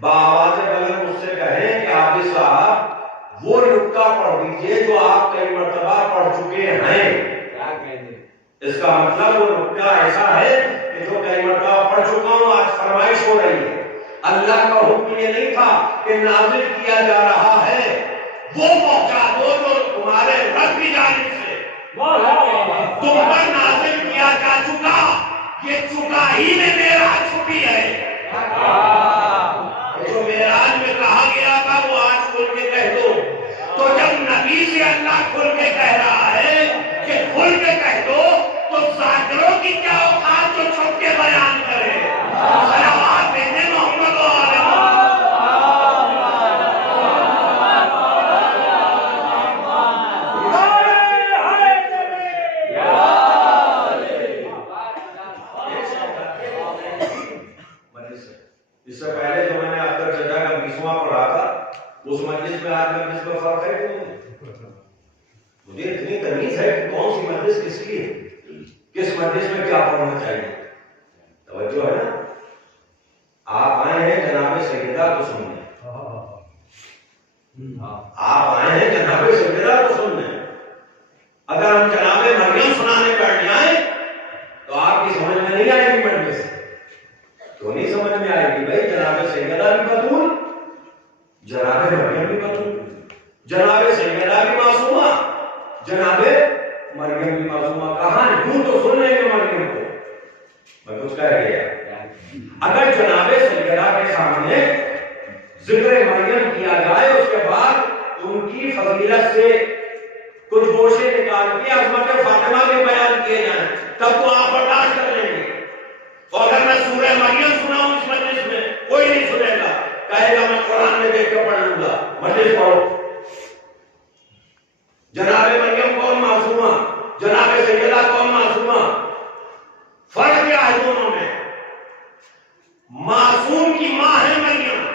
بآواز بلند مجھ سے کہیں کہ عابد صاحب وہ نکتہ پڑھ دیجئے جو آپ کئی مرتبہ پڑھ چکے ہیں۔ اس کا مطلب وہ نکتہ ایسا ہے کہ جو کئی مرتبہ پڑھ چکا ہوں، آج فرمائش ہو رہی ہے۔ اللہ کا حکم یہ نہیں تھا کہ نازل کیا جا رہا ہے، وہ پہنچا دو جو تمہارے رب کی جانب سے تم پر نازل کیا جا چکا، یہ چکا ہی میں معراج چھپی ہے۔ جو معراج میں کہا گیا تھا وہ آج کھل کے کہہ دو، تو جب نبی سے اللہ کھل کے کہہ رہا ہے کہ کھل کے کہہ دو، تو ذاکروں کی کیا اوقات جو چھپ کے بیان کرے۔ صلوات بھیجے محمد و آل اس سے پہلے جو میں نے آپ کا چچا کا 20واں پڑھا تھا، اس مجلس میں آج مجلس میں فرق ہے کہ مجھے اتنی تمیز ہے کہ کون سی مجلس کس کی ہے، کس مجلس میں کیا پڑھنا چاہیے، توجہ ہے نا۔ آپ آئے ہیں جناب سیدہ کو سننے، آپ آئے ہیں جناب سیدہ کو سننے۔ اگر ہم جناب مریم سنانے بیٹھ جائیں تو آپ کی سمجھ میں نہیں آئے گی مجلس، تو نہیں سمجھ میں آئے گی بھائی جناب سیدہ بھی بطول، جناب مریم بھی بطول، جناب سیدہ بھی معصومہ، جناب مریم بھی معصومہ۔ کہاں یوں تو سن لیں گے مریم کو، میں کچھ کہہ گیا۔ اگر جناب سیدہ کے سامنے ذکر مریم کیا جائے، اس کے بعد ان کی فضیلت سے کچھ گوشے نکال کے عظمت فاطمہ کے بیان کیے جائیں، تب تو آپ برداشت کر لیں گے۔ اور اگر میں سورہ مریم سناؤں اس مجلس میں، کوئی نہیں سنے گا، کہے گا میں قرآن میں دیکھ کر پڑھ لوں گا۔ مجلس پڑھو، جناب مریم کون معصومہ، سیدہ کون معصومہ؟ فرق کیا ہے دونوں میں؟ معصوم کی ماں ہے مریم،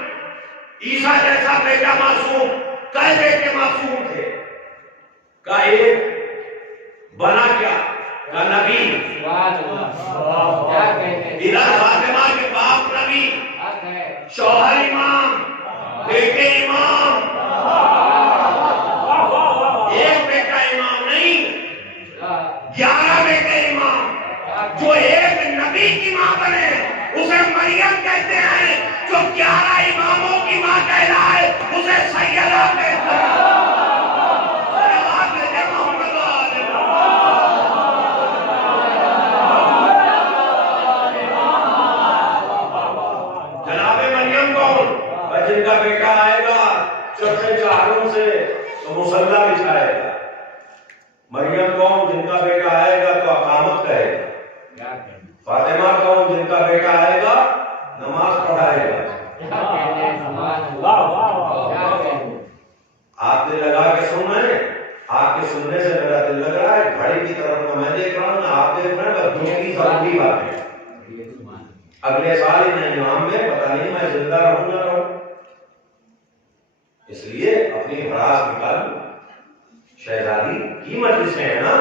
عیسیٰ جیسا بیٹا معصوم، کئی بیٹے معصوم تھے، کا ایک بنا کیا؟ کا نبی، ادھر فاطمہ کے باپ نبی، شوہر امام، بیٹے امام، ایک بیٹا امام نہیں 11 بیٹے امام۔ جو ایک نبی کی ماں بنے اسے مریم کہتے ہیں، جو 11 اماموں کی ماں کہلائے اسے سیدہ کہتے ہیں۔ جن کا بیٹا آئے گا چوتھے چہاروں سے تو مصلی بچھائے گا۔ مریم قوم جن کا بیٹا آئے گا تو اقامت کہے گا۔ فاطمہ قوم جن کا بیٹا آئے گا نماز پڑھائے گا۔ آپ دل لگا کے سن رہے ہیں، آپ کے سننے سے میرا دل لگ رہا ہے، گھڑی کی طرف نہ میں دیکھ رہا ہوں نہ آپ دیکھ رہے ہیں، بس دنیا کی ضروری بات ہے۔ اگلے سال ان ایام میں پتہ نہیں میں زندہ رہوں نہ رہوں، اس لیے اپنی ہراس نکال شہزادی کی مجلس ہے نا،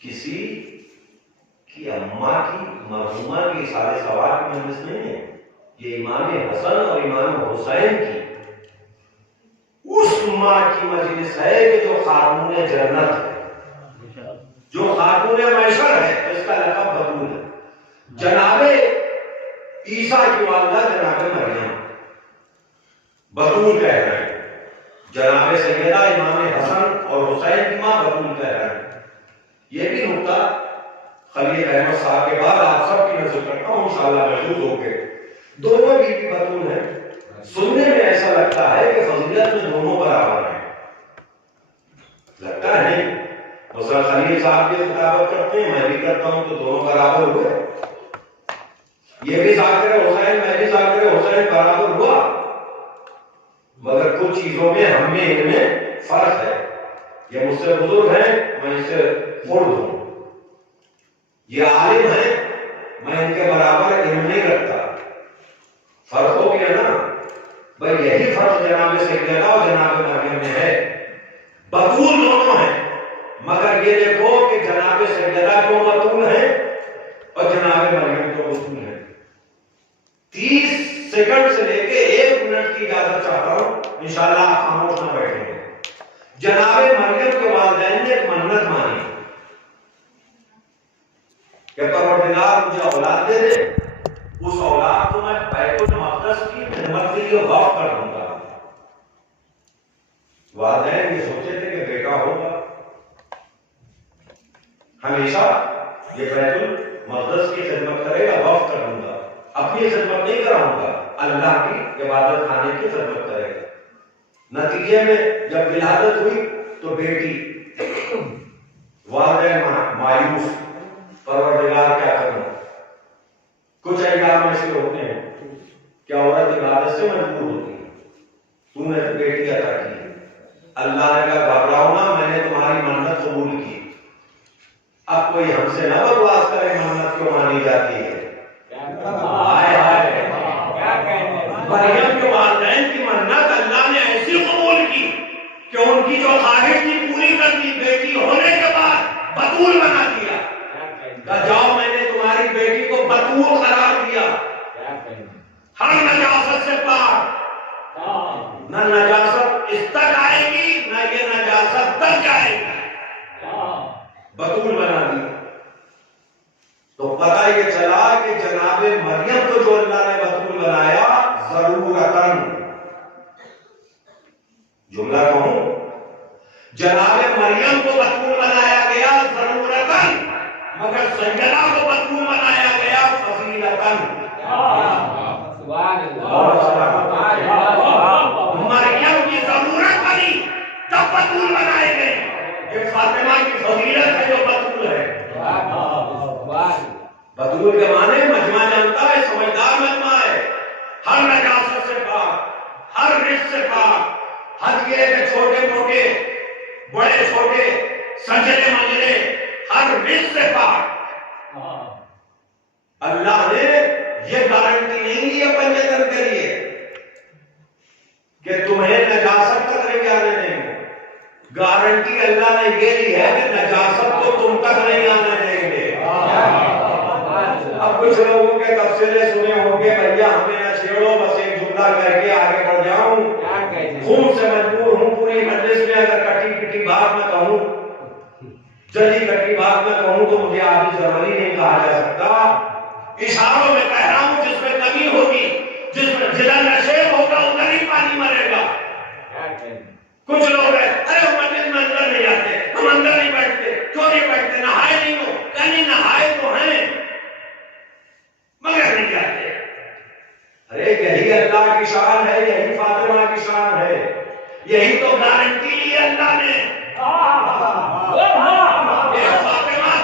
کسی کی اماں کی مرحومہ کی سارے سوال کی مجلس نہیں ہے، یہ امام حسن اور امام حسین کی اس ماں کی مجلس ہے کہ جو خاتون جنت ہے، جو خاتون معشر ہے، اس کا لقب بطول ہے۔ جناب عیسیٰ کی والدہ جناب مریم بطول کہہ رہے ہیں، جناب سیدہ امام حسن اور حسین کی ماں بطول کہہ رہے ہیں۔ یہ بھی نکتہ خلیل احمد صاحب کے بعد آپ سب کی نظر کرتا ہوں انشاءاللہ محفوظ ہو کے، دونوں بھی بطول ہیں۔ سننے میں ایسا لگتا ہے کہ فضیلت میں دونوں برابر ہیں، لگتا ہے نہیں؟ مثلا خلیل صاحب کی خطابت کرتے ہیں، میں بھی کرتا ہوں، تو دونوں برابر ہوئے۔ یہ بھی ذاکر حسین، میں بھی ذاکر حسین، برابر ہوا، مگر کچھ چیزوں میں ہم میں ان میں فرق ہے۔ یہ مجھ سے بزرگ ہیں، میں ان سے خرد ہوں، یہ عالم ہیں، میں ان کے برابر علم نہیں رکھتا، فرق ہو گیا نا بھائی۔ یہی فرق جناب سیدہ اور جناب مریم میں ہے، بطول دونوں ہیں، مگر یہ دیکھو کہ جناب سیدہ کو بطول ہے اور جناب مریم کو بطول ہے۔ 30 سیکنڈ سے لے کے 1 منٹ کی اجازت چاہتا ہوں، انشاءاللہ آپ خاموش نہ بیٹھیں گے۔ جناب مریم کے والدین نے ایک منت مانی کہ پروردگار مجھے اولاد دے دے، اس اولاد کو میں بیت المقدس کی خدمت کے لیے وقف کر دوں گا۔ والدین یہ سوچے تھے کہ بیٹا ہوگا، ہمیشہ یہ بیت المقدس کی خدمت کرے گا، وقف کر دوں گا، اپنی خدمت نہیں کراؤں گا، اللہ کی عبادت خانے کی خدمت کرے گا۔ نتیجے میں جب ولادت ہوئی تو بیٹی، والدین مایوس، پروردگار کیا کروں؟ کچھ ایام ایسے ہوتے ہیں کہ عورت عبادت سے مجبور ہوتی ہے، تو نے بیٹی عطا کی، اللہ نے کہا گھبراؤ نہ، میں نے تمہاری منت قبول کی، اب کوئی ہم سے نہ بکواس کرے منت کیوں مانی جاتی ہے۔ ہائے ہائے، مریم کے والدین کی منت اللہ نے ایسی قبول کی کہ ان کی جو خواہش تھی پوری کر دی، بیٹی ہونے کے بعد بطول بنا دیا۔ کہا جاؤ، میں نے تمہاری بیٹی کو بطول قرار دیا، ہر نجاست سے پاک، نہ نجاست اس تک آئے گی نہ یہ نجاست تک جائے گی، بطول بنا دیا۔ تو پتہ یہ چلا کہ جناب مریم کو جو اللہ نے بطول بنایا ضرورتاً، جملہ کہوں، جناب مریم کو بطول بنایا گیا ضرورتاً، مگر سیدہ کو بطول بنایا گیا فضیلتاً۔ مریم کی ضرورت بنی تب بطول بنائے گئے، یہ فاطمہ کی فضیلت ہے جو بطول ہے۔ بطول کے معنی مجمع جانتا ہے، سمجھدار مجمع ہے، ہر نجاست سے پاک، ہر رزق سے پاک، حد یہ ہے کہ چھوٹے موٹے بڑے چھوٹے سجلے مجلے ہر رزق سے پاک. اللہ نے یہ گارنٹی نہیں دی اپنے جن کے لیے کہ تمہیں نجاست تک نہیں آنے دیں گے. گارنٹی اللہ نے یہ دی ہے کہ نجاست کو تم تک نہیں آنے دیں گے. اب کچھ لوگوں کے تفصیلیں سنے ہوں گے بھیا ہمیں نہ چھیڑو, بس ایک جملہ کر کے آگے بڑھ جاؤں. خون سے مجبور ہوں پوری مجلس میں اگر کٹی پٹی بات میں کہوں, جلی کٹی بات میں کہوں تو مجھے آدھی ضروری نہیں کہا جا سکتا. اشاروں میں کہہ رہا ہوں جس میں کمی ہوگی, جس میں جدھر نشیب ہوگا ادھر ہی پانی مرے گا. کچھ لوگ ہیں ارے ہم مجلس میں اندر نہیں جاتے, ہم اندر نہیں بیٹھتے. کیوں نہیں بیٹھتے؟ نہائے نہیں ہو. کہیں نہائے تو ہیں مگر نہیں جاتے. ارے یہی اللہ کی شان ہے, یہی فاطمہ کی شان ہے, یہی تو گارنٹی لی اللہ نے. فاطمہ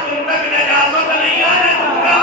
تم تک نجاست نہیں آنے دوں گا.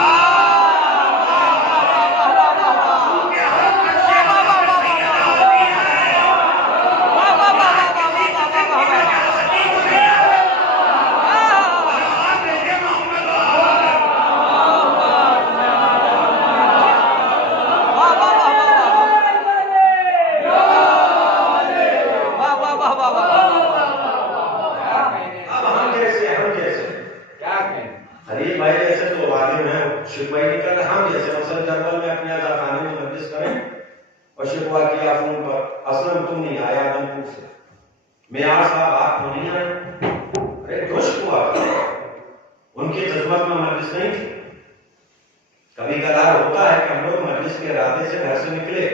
ہم جیسے مثلا جنگل میں اپنے ازاخانے میں مجلس کریں اور شکوا کیا فون پر, اسلم تم نہیں آیا آدم پور سے, میاں صاحب آپ کو نہیں آئے. ارے کیوں شکوا, ان کی جذبت میں مجلس نہیں تھی. کبھی کبھار ہوتا ہے کہ ہم لوگ مجلس کے ارادے سے گھر سے نکلے,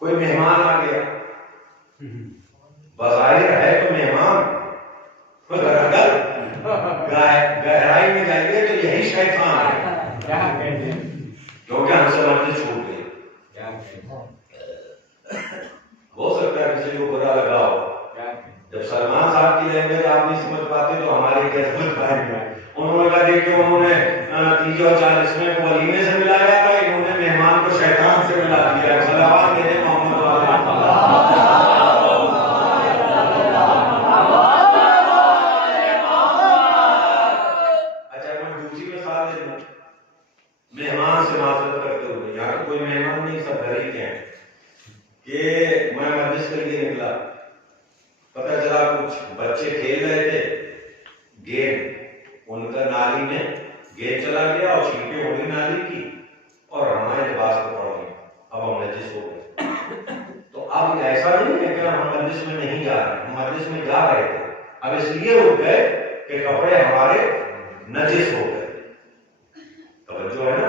کوئی مہمان آ گیا, بظاہر ہے تو مہمان, مگر اگر گہرائی میں جائیے تو یہی شیطان ہے کیونکہ ہم سے مجلس چھوٹ گئی. ہو سکتا ہے کسی کو برا لگا ہو. جب سلمان صاحب کی لینگویج آپ نہیں سمجھ پاتے تو ہماری کیسمت بھائی ہے. انہوں نے کہا کہ انہوں نے 30 اور 40 کو ولیمے سے ملایا تھا, انہوں نے مہمان کو شیطان سے ملا دیا. صلوات دے محمد مہمان سے معذرت کرتے ہوئے, یہاں کوئی مہمان نہیں, سب گھر ہی کے ہیں, کہ میں مجلس کے لیے نکلا, پتہ چلا کچھ بچے کھیل رہے تھے گیند, ان کا نالی میں گیند چلا گیا اور چھینٹیں ہو گئی نالی کی اور ہمارے لباس کو پڑ گئی. اب ہم نجس ہو گئے. تو اب ایسا نہیں ہے کہ ہم مجلس میں نہیں جا رہے, ہم مجلس میں جا رہے تھے, اب اس لیے رک گئے کہ کپڑے ہمارے نجس ہو گئے. توجہ ہے نا,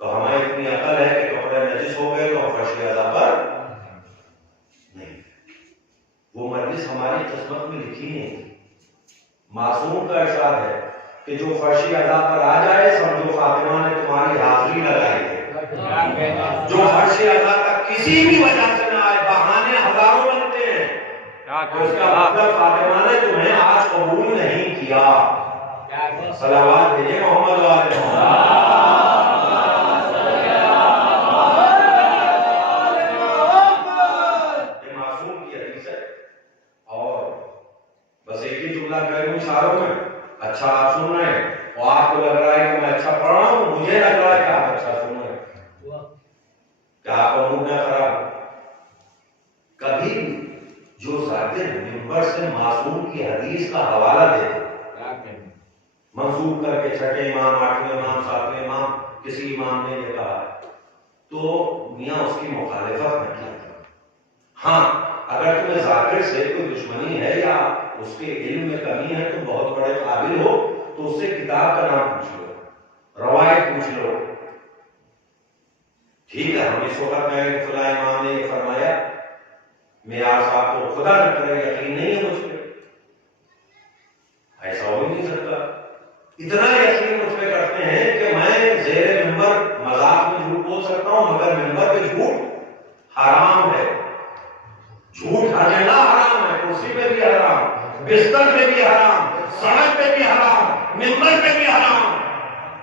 تو ہمیں اتنی عقل ہے کہ کپڑے نجس ہو گئے تو فرش اعضاء پر نہیں. وہ مجلس ہماری قسمت میں لکھی نہیں تھی. معصوم کا ارشاد ہے کہ جو فرش اعضاء پر آ جائے سمجھو فاطمہ نے تمہاری حاضری لگائی ہے. جو فرش اعضاء تک کسی بھی وجہ سے نہ آئے, بہانے ہزاروں بنتے ہیں, تو اس کا مطلب فاطمہ نے تمہیں آج قبول نہیں کیا. صلوات بھیجے محمد والے محمد. یہ معصوم کی حدیث ہے. اور بس ایک ہی جملہ کہہ رہا ہوں اشاروں میں, اچھا آپ سن رہے ہیں اور آپ کو لگ رہا ہے کہ میں اچھا پڑھ رہا ہوں, مجھے لگ رہا ہے کہ آپ اچھا سن رہے ہیں, کیا آپ کا موڈ نہ خراب. کبھی جو ذاکر منبر سے معصوم کی حدیث کا حوالہ دے منسوب کر کے چھٹے امام, 8ویں امام, 7ویں امام, کسی امام نے یہ کہا تو میاں اس کی مخالفت نہ کیا کرو. ہاں اگر تمہیں ذاکر سے کوئی دشمنی ہے یا اس کے علم میں کمی ہے, تم بہت بڑے قابل ہو, تو اس سے کتاب کا نام پوچھ لو, روایت پوچھ لو. ٹھیک ہے, ہم اس وقت میں فلاں امام نے یہ فرمایا, میاں صاحب کو خدا نہ کرے یقین نہیں ہے مجھ پہ, ایسا ہو ہی نہیں سکتا. اتنا یقین مجھ پہ کرتے ہیں کہ میں زیر منبر مذاق میں جھوٹ بول سکتا ہوں, مگر منبر پہ جھوٹ حرام ہے. جھوٹ ہر جگہ حرام ہے, کرسی پہ بھی حرام, بستر پہ بھی حرام, سڑک پہ بھی حرام, منبر پہ بھی حرام,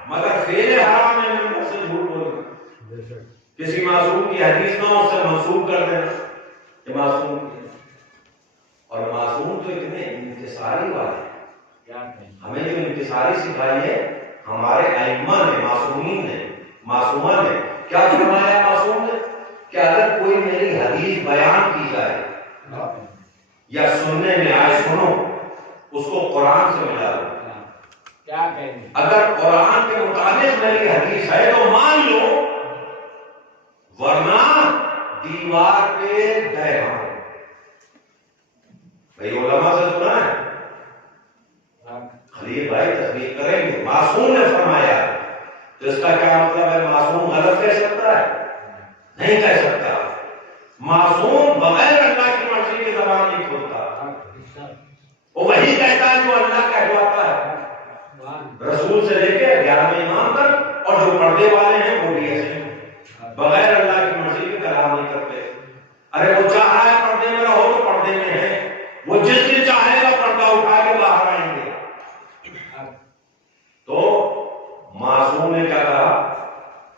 مگر فعل حرام ہے منبر سے جھوٹ بولنا. کسی معصوم کی حدیث نہ اس سے منسوب کر دینا کہ معصوم. اور معصوم تو اتنے انتصاری والے ہیں، ہمیں جو انتصاری سکھائی ہے ہمارے ائمہ نے، معصومین نے، معصومہ نے کیا فرمایا؟ معصوم نے کہ اگر کوئی میری حدیث بیان کی جائے یا سننے میں آئے، سنو اس کو قرآن سے ملا دو، اگر قرآن کے مطابق میری حدیث ہے تو مان لو، ورنہ دیوار پہ دہاؤ۔ بھائی علماء سے سنا ہے، خلیل بھائی تصدیق کریں گے، معصوم نے فرمایا، تو اس کا کیا مطلب ہے؟ معصوم غلط کہہ سکتا ہے؟ نہیں کہہ سکتا۔ معصوم بغیر اللہ کی مرضی کی زبان نہیں کھولتا، وہ وہی کہتا ہے جو اللہ کہلواتا ہے، رسول سے لے کے 11ویں امام تک، اور جو پردے والے ہیں وہ بھی ایسے بغیر اللہ کی مرضی کے کلام نہیں کرتے۔ ارے وہ چاہ رہا ہے پردے میں رہو تو پردے میں ہے، وہ جس دن چاہے گا پردہ اٹھا کے باہر آئیں گے۔ تو معصوم نے کیا کہا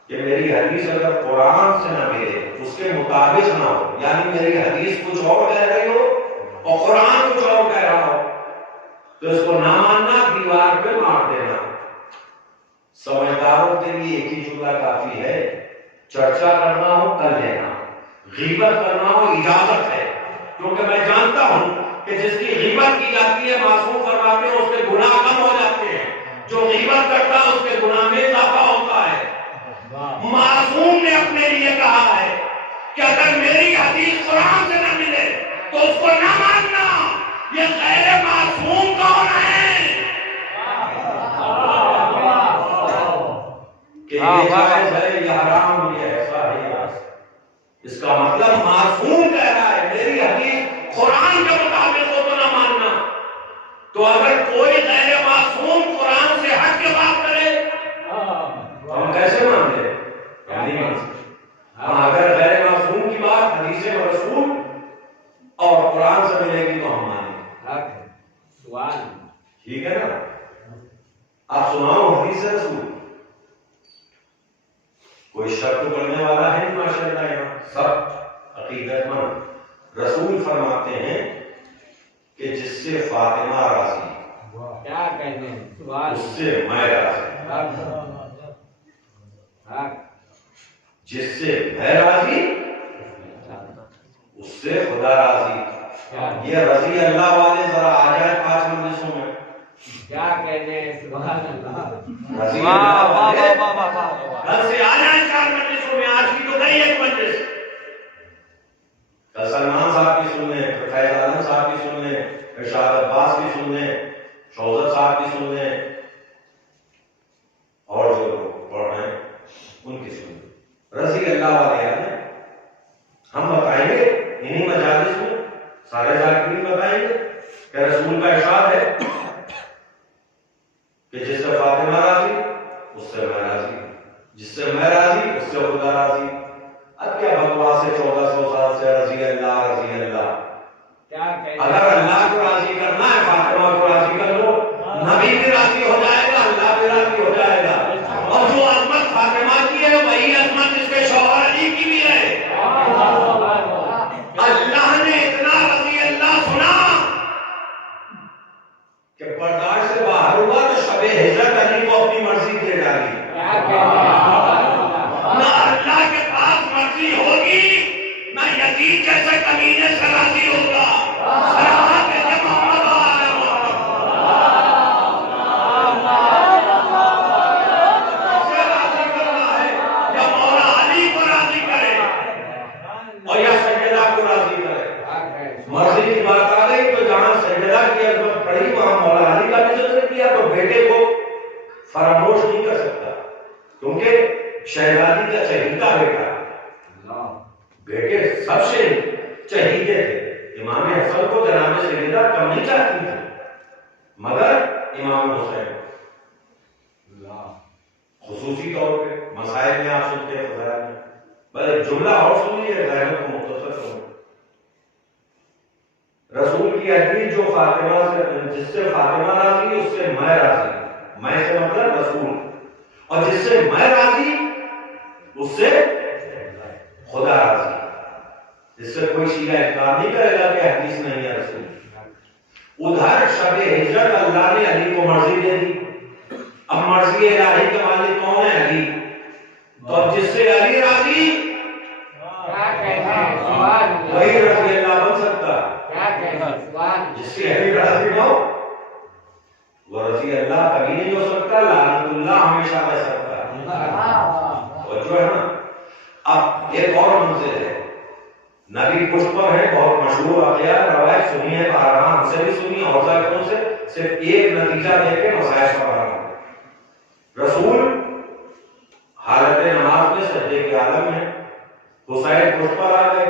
کہ میری حدیث اگر قرآن سے نہ ملے، اس کے مطابق نہ ہو، یعنی میری حدیث کچھ اور کہہ رہی ہو اور قرآن کچھ اور کہہ رہا ہو، تو اس کو نہ ماننا، دیوار پہ مار دینا۔ سمجھداروں کے لیے ایک ہی جملہ کافی ہے، چرچا کرنا ہو کر لینا، غیبت کرنا ہو اجازت ہے، کیونکہ میں جانتا ہوں کہ جس کی غیبت کی جاتی ہے معصوم فرماتے ہیں اس کے گناہ کم ہو جاتے ہیں، جو غیبت کرتا ہے اس کے گناہ میں اضافہ ہوتا ہے۔ معصوم نے اپنے لیے کہا ہے کہ اگر میری حدیث قرآن سے نہ ملے تو اس کو نہ ماننا۔ یہ غیر معصوم کون ہے کہ یہ جائز ہے، یہ حرام، یہ ایسا ہے؟ اس کا مطلب معصوم کہہ رہا ہے میری حدیث قرآن کے مطابق ہو تو نہ ماننا۔ تو اگر کوئی غیر معصوم قرآن سے ہٹ کے بات کرے ہم کیسے مانتے ہیں؟ ہم نہیں مان سکتے۔ ہاں، اگر غیر معصوم کی بات حدیث رسول اور قرآن سے ملے گی تو ہم مانیں گے، ٹھیک ہے نا؟ آپ سناؤ حدیث رسول، کوئی شک کرنے والا ہے نہیں ماشاءاللہ، یہاں سب عقیدت مند۔ رسول فرماتے ہیں کہ جس سے فاطمہ راضی، کیا کہتے ہیں، اس سے میں راضی، جس سے میں راضی اس سے خدا راضی۔ یہ رضی اللہ والے ذرا آ جائے 5 مجلسوں میں، کیا کہتے ہیں، سبحان اللہ، رضی اللہ والے کل سے آ جائیں 4 مجلسوں میں، آج کی تو نہیں ایک مجلس، کل سلمان صاحب کی سن لیں، فیض عالم صاحب کی سن لیں، ارشاد عباس کی سن لیں، شوزت صاحب کی سن لیں، اور جو لوگ پڑھ رہے ہیں ان کی سن لیں، رضی اللہ والے آئے۔ ہم بتائیں گے انہی مجالس میں، سارے ذاکرین بتائیں گے کہ رسول کا ارشاد ہے کہ جس سے فاطمہ راضی اس سے میں راضی، جس سے میں راضی اس سے خدا راضی۔ اب کیا بکواس ہے 1400 سال سے رضی اللہ رضی اللہ؟ اگر اللہ کو راضی کرنا ہے فاطمہ کو راضی کر لو، نبی بھی راضی ہو جائے گا، اللہ بھی راضی ہو جائے گا، اور جو عظمت فاطمہ کی ہے وہی عظمت اس کے شوہر علی کی بھی ہے۔ اللہ نے اتنا رضی اللہ سنا کہ برداشت سے باہر ہوا تو شب ہجرت علی کو اپنی مرضی دے ڈالی۔ نہ اللہ کے پاس مرضی ہوگی نہ یزید جیسے کمینے سے راضی ہوگا۔ مرضی کی بات آ گئی تو جہاں سجدہ کی عظمت پڑی وہاں مولا علی کا بھی ذکر کیا، تو بیٹے کو فراموش نہیں کر سکتا کیونکہ شہزادی کا چہیتا بیٹا، بیٹے سب سے چہیتے تھے۔ امام حسن کو جناب سیدہ کم نہیں چاہتی تھی، مگر امام حسین خصوصی طور پہ مسائل میں آپ سنتے ہیں فضائل میں، بس جملہ اور سنیے ذہن کو مختصر کروں۔ رسول کی حدیث جو فاطمہ سے، جس سے فاطمہ راضی اس سے میں راضی، میں سے مطلب رسول، اور جس سے میں راضی اس سے خدا راضی۔ اس سے کوئی شیعہ انکار نہیں کرے گا کہ حدیث نہیں ہے رسول. ادھر شب ہجرت اللہ نے علی کو مرضی دے دی. اب مرضی الہی کے مالک کون ہے؟ علی. تو اب جس سے علی راضی وہی رضی اللہ بن سکتا. جس سے علی راضی نہ ہو وہ رضی اللہ کبھی نہیں ہو سکتا. لعنت اللہ ہمیشہ رہ سکتا ہے. جو ہے نا. اب ایک اور منزل ہے. نبی پشت پر ہے، بہت مشہور واقعہ، روایت سنی ہے بارہا، ہم سے بھی سنی اور ذائقوں سے. صرف ایک نتیجہ دے کے مسائل کا بیان. رسول حالت نماز میں سجدے کے عالم میں، حسین پشت پر آ گئے،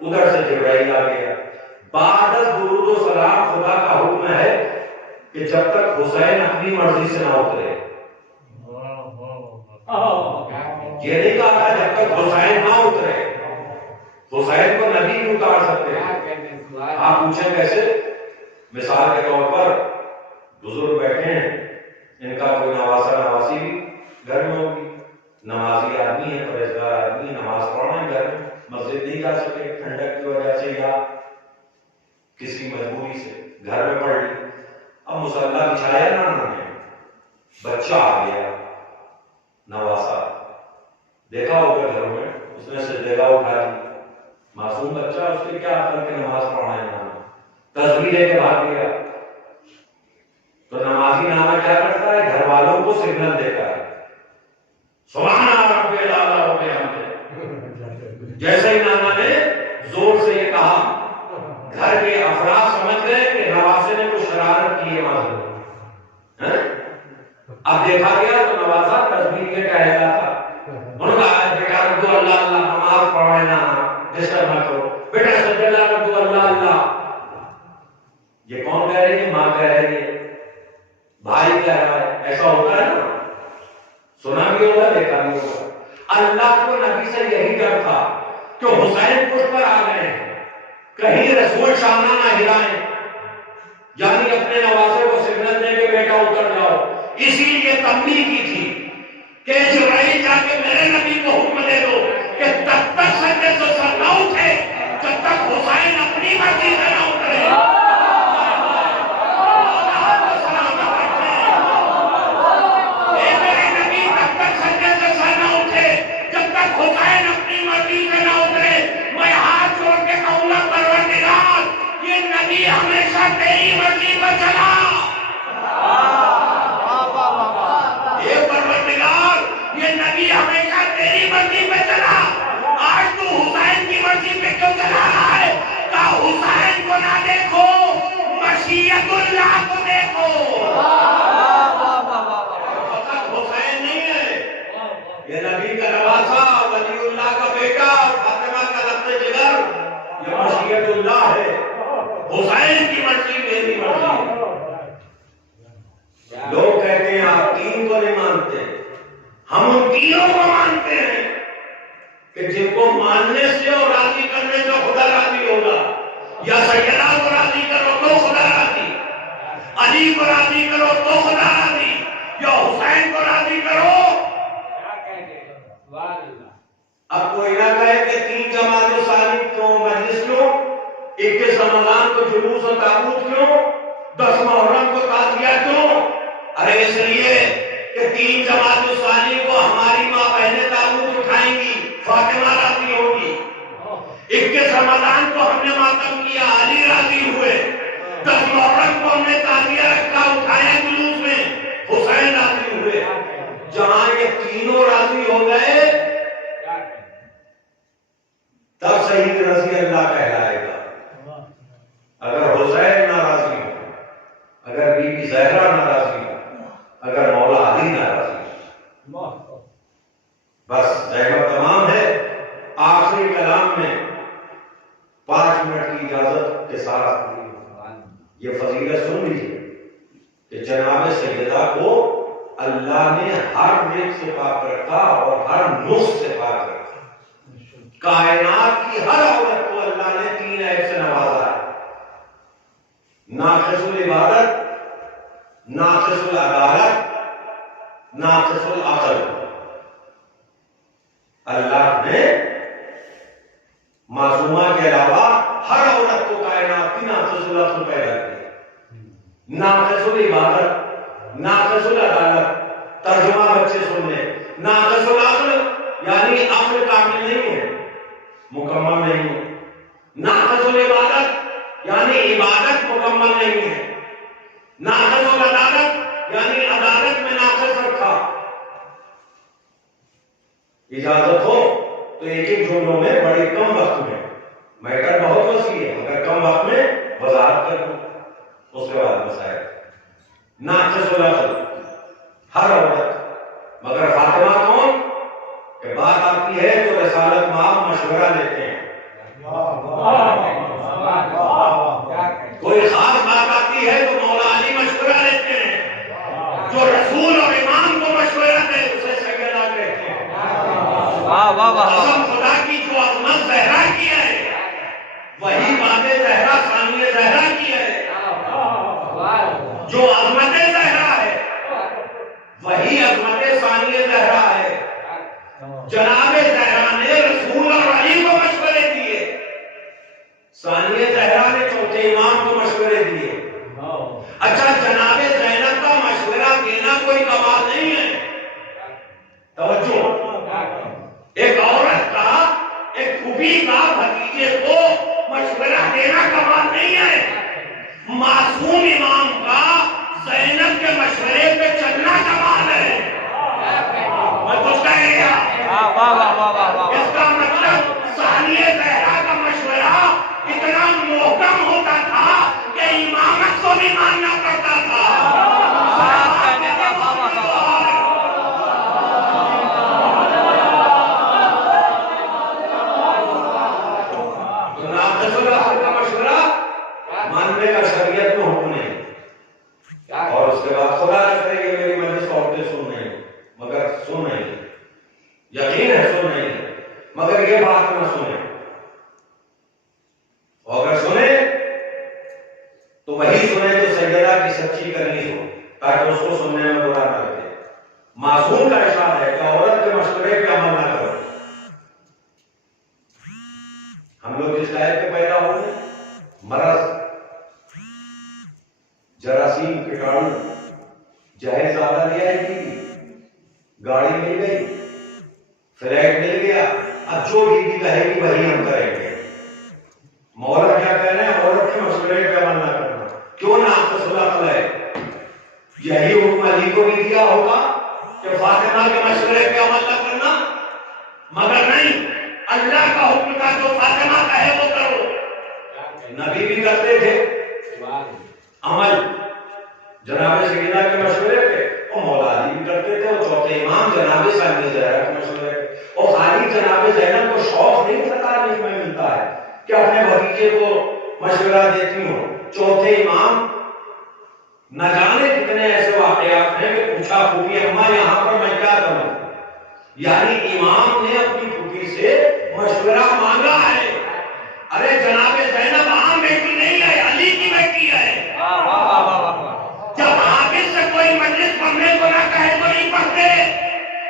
ادھر سے جبرائیل آ گیا. بعد از درود و سلام خدا کا حکم ہے کہ جب تک حسین اپنی مرضی سے نہ اترے. یہ نہیں کہا تھا جب تک حسین نہ اترے. حسین کو نبی بھی اتار سکتے ہیں. آپ پوچھیں کیسے؟ مثال کے طور پر بزرگ بیٹھے ہیں، ان کا کوئی نواسا نواسی بھی گھر میں ہوگی، نمازی آدمی ہے، پرہیزگار آدمی، نماز پڑھنا ہے گھر میں، مسجد نہیں جا سکے ٹھنڈک کی وجہ سے یا کسی مجبوری سے، گھر میں پڑھ لی. اب مصلی بچھایا نانا نے، بچہ آ گیا نواسا، دیکھا ہوگا گھروں میں، اس نے سجدہ اٹھا دی. معصوم بچہ، اس کے کیا عقل کہ نماز پڑھنا ہے نانا، تسبیح لے کے بھاگ گیا. تو نمازی نانا کیا کرتا ہے؟ گھر والوں کو سگنل دیتا ہے، سبحان ربی الاعلی و بحمدہ. جیسے ہی نانا نے زور سے یہ کہا، گھر کے افراد سمجھ گئے کہ نواسے نے کچھ شرارت کی ہے معذور. اب دیکھا گیا تو نواسا تسبیح کے کہہ رہا تھا. انہوں نے کہا بیٹا رب دو اللہ اللہ، نماز پڑھے نا، ڈسٹرب نہ کرو بیٹا، سجدہ رب دو اللہ اللہ. یہ کون کہہ رہی ہے؟ ماں کہہ رہی ہے، بھائی کہہ رہا ہے. ایسا ہوتا ہے نا، سنا بھی ہوگا دیکھا بھی ہوگا. اللہ کو نبی سے یہی ڈر تھا کہ حسین پشت پر آ گئے ہیں، کہیں رسول شانہ نہ ہلائیں، یعنی اپنے نواسے کو سگنل دیں کہ بیٹا اتر جاؤ. اسی لیے تنبیہ کی تھی کہ جبرائیل جا کے میرے نبی کو حکم دے دو کہ تب تک سجدے سے سر نہ اٹھے جب تک حسین اپنی مرضی سے نہ اترے. حسین اپنی مرضی سے نہ اترے. میں ہاتھ جوڑ کے کہوں گا پروردگار یہ نبی ہمیشہ تیری مرضی پر چلا. یہ پروردگار یہ نبی ہمیشہ تیری مرضی پہ چلا. آج تو حسین کی مرضی پہ کیوں چلا رہا ہے؟ کہ حسین کو نہ دیکھو، مشیت اللہ کو دیکھو. فقط حسین نہیں ہے، یہ نبی کا نواسا، ولی اللہ کا بیٹا، فاطمہ کا لفظ جگر، یہ مشیت اللہ ہے. حسین کی مرضی میری مرضی ہے. لوگ کہتے ہیں آپ تین کو نہیں مانتے، ہم ان تینوں کو مانتے ہیں کہ جن کو ماننے سے اور راضی کرنے سے خدا راضی ہوگا. یا سیدہ کو راضی کرو تو خدا راضی، علی کو راضی کرو تو خدا راضی، یا حسین کو راضی کرو. اب کوئی نہ کہے کہ تین جماعت ثانی کیوں، مجلس کیوں، 21 رمضان کو جلوس و تابوت کیوں، 10 محرم کو تعزیہ کیوں؟ ارے اس لیے کہ تین جماعت ثانی کو ہماری ماں بہنیں تابوت اٹھائیں گی، فاطمہ راضی ہوگی. 21 رمضان کو ہم نے ماتم کیا، علی راضی ہوئے. 10 محرم کو ہم نے تعزیہ رکھا، اٹھایا جلوس میں، حسین راضی ہوئے. جہاں یہ تینوں راضی ہو گئے تب شہید رضی اللہ کہلائے گا. اگر حسین ناراضی ہو، اگر بی بی زہرا ناراضی ہو، اگر مولا علی ناراضی ہو، بس زحمت تمام ہے. آخری کلام میں 5 منٹ کی اجازت کے ساتھ یہ فضیلت سن لیجیے کہ جناب سیدہ کو اللہ نے ہر نیک سے پاک رکھا اور ہر نقص سے پاک رکھا. کائنات کی ہر عورت کو اللہ نے 3 عیب سے نوازا ہے: ناقص العبادت، ناقص العدالت، ناقص العقل. اللہ نے معصومہ کے علاوہ ہر عورت کو کائنات کی ناقص العقل پیدا کیا، ناقص العبادت، ناقص العدالت، ترجمہ بچے سن لیں، ناقص العقل یعنی عقل کامل نہیں ہے، مکمل نہیں ہے، ناقص العبادت یعنی عبادت مکمل نہیں ہے، ناقص العدالت یعنی عدالت میں ناقص رکھا۔ اجازت ہو تو ایک ایک جملوں میں بڑے کم وقت میں، میٹر بہت وسیع ہے مگر کم وقت میں وضاحت کر دوں، اس کے بعد مسائل۔ ناقص العقل ہر عورت، مگر فاطمہ کون؟ کہ بات آتی ہے تو رسالت ماں مشورہ لیتے ہیں، کوئی خاص بات آتی ہے تو مولا علی مشورہ لیتے ہیں، جو رسول اور امام کو مشورہ دے اسے سیدنا کہتے ہیں۔ قسم خدا کی جو عظمت زہرا کی ہے وہی بات زہرا ثانیہ زہرا کی ہے، جو عظمت زہرا ہے وہی عظمت ثانیہ زہرا ہے۔ جناب زہرا نے رسول اور علی کو مشورے دیے، ثانیہ زہرا نے چوتھے امام کو مشورے دیے۔ اچھا جناب زینب کا مشورہ دینا کوئی کمال نہیں ہے، توجہ، ایک عورت کا، ایک پھوپھی کا بھتیجے کو مشورہ دینا کمال نہیں ہے، معصوم امام کا زینب کے مشورے پہ چلنا کمال ہے۔ میں کچھ کہہ گیا، اس کا مطلب ثانیہ زہرا کا مشورہ اتنا محکم ہوتا تھا کہ امامت کو بھی ماننا پڑتا تھا۔ ماننے کا شریعت میں حکم نہیں، اور اس کے بعد خدا نہ کرے کہ میری مجلس عورتیں سن نہیں، مگر سن نہیں، یقین ہے سن نہیں، مگر یہ بات نہ سنیں، اور اگر سنیں تو وہی سنیں جو سیدہ کی سچی کرنی ہو، تاکہ اس کو سننے میں برا نہ لگے۔ معصوم کا ارشاد ہے کہ عورت کے مشورے پہ عمل نہ کرو۔ ہم لوگ جس لائق پہ پیدا ہوئے، مرض، جراثیم، کیٹاڑو، جہیز زیادہ لیا ہے بیوی، گاڑی مل گئی، فلیٹ مل گیا، اب جو بیوی کہے گی وہی ہم کریں گے۔ مولا کیا کہہ رہے ہیں؟ عورت کے مشورے پہ عمل نہ کرنا۔ کیوں نہ ناقص العقل ہے؟ یہی حکم علی کو بھی دیا ہوگا کہ فاطمہ کے مشورے پہ عمل نہ کرنا، مگر نہیں، اللہ کا حکم تھا جو فاطمہ کہے وہ کرو۔ نبی بھی کرتے تھے عمل جناب سیدنا کے مشورے پہ، اور مولا علی بھی کرتے تھے، اور چوتھے امام جناب ثانیہ زہرا کے مشورے پہ۔ اور خالی جناب زینب کو شوق نہیں تھا تاریخ میں ملتا ہے کہ اپنے بھتیجے کو مشورہ دیتی ہوں، چوتھے امام نہ جانے کتنے ایسے واقعات ہیں کہ پوچھا پھوپھی اماں یہاں پر میں کیا کروں، یعنی امام نے اپنی پھوپھی سے مشورہ مانگا ہے۔ ارے جناب زینب عام بیٹی نہیں ہے، علی کی بیٹی ہے۔ جب حافظ سے کوئی مجلس پڑھنے کو نہ کہے تو نہیں پڑھتے،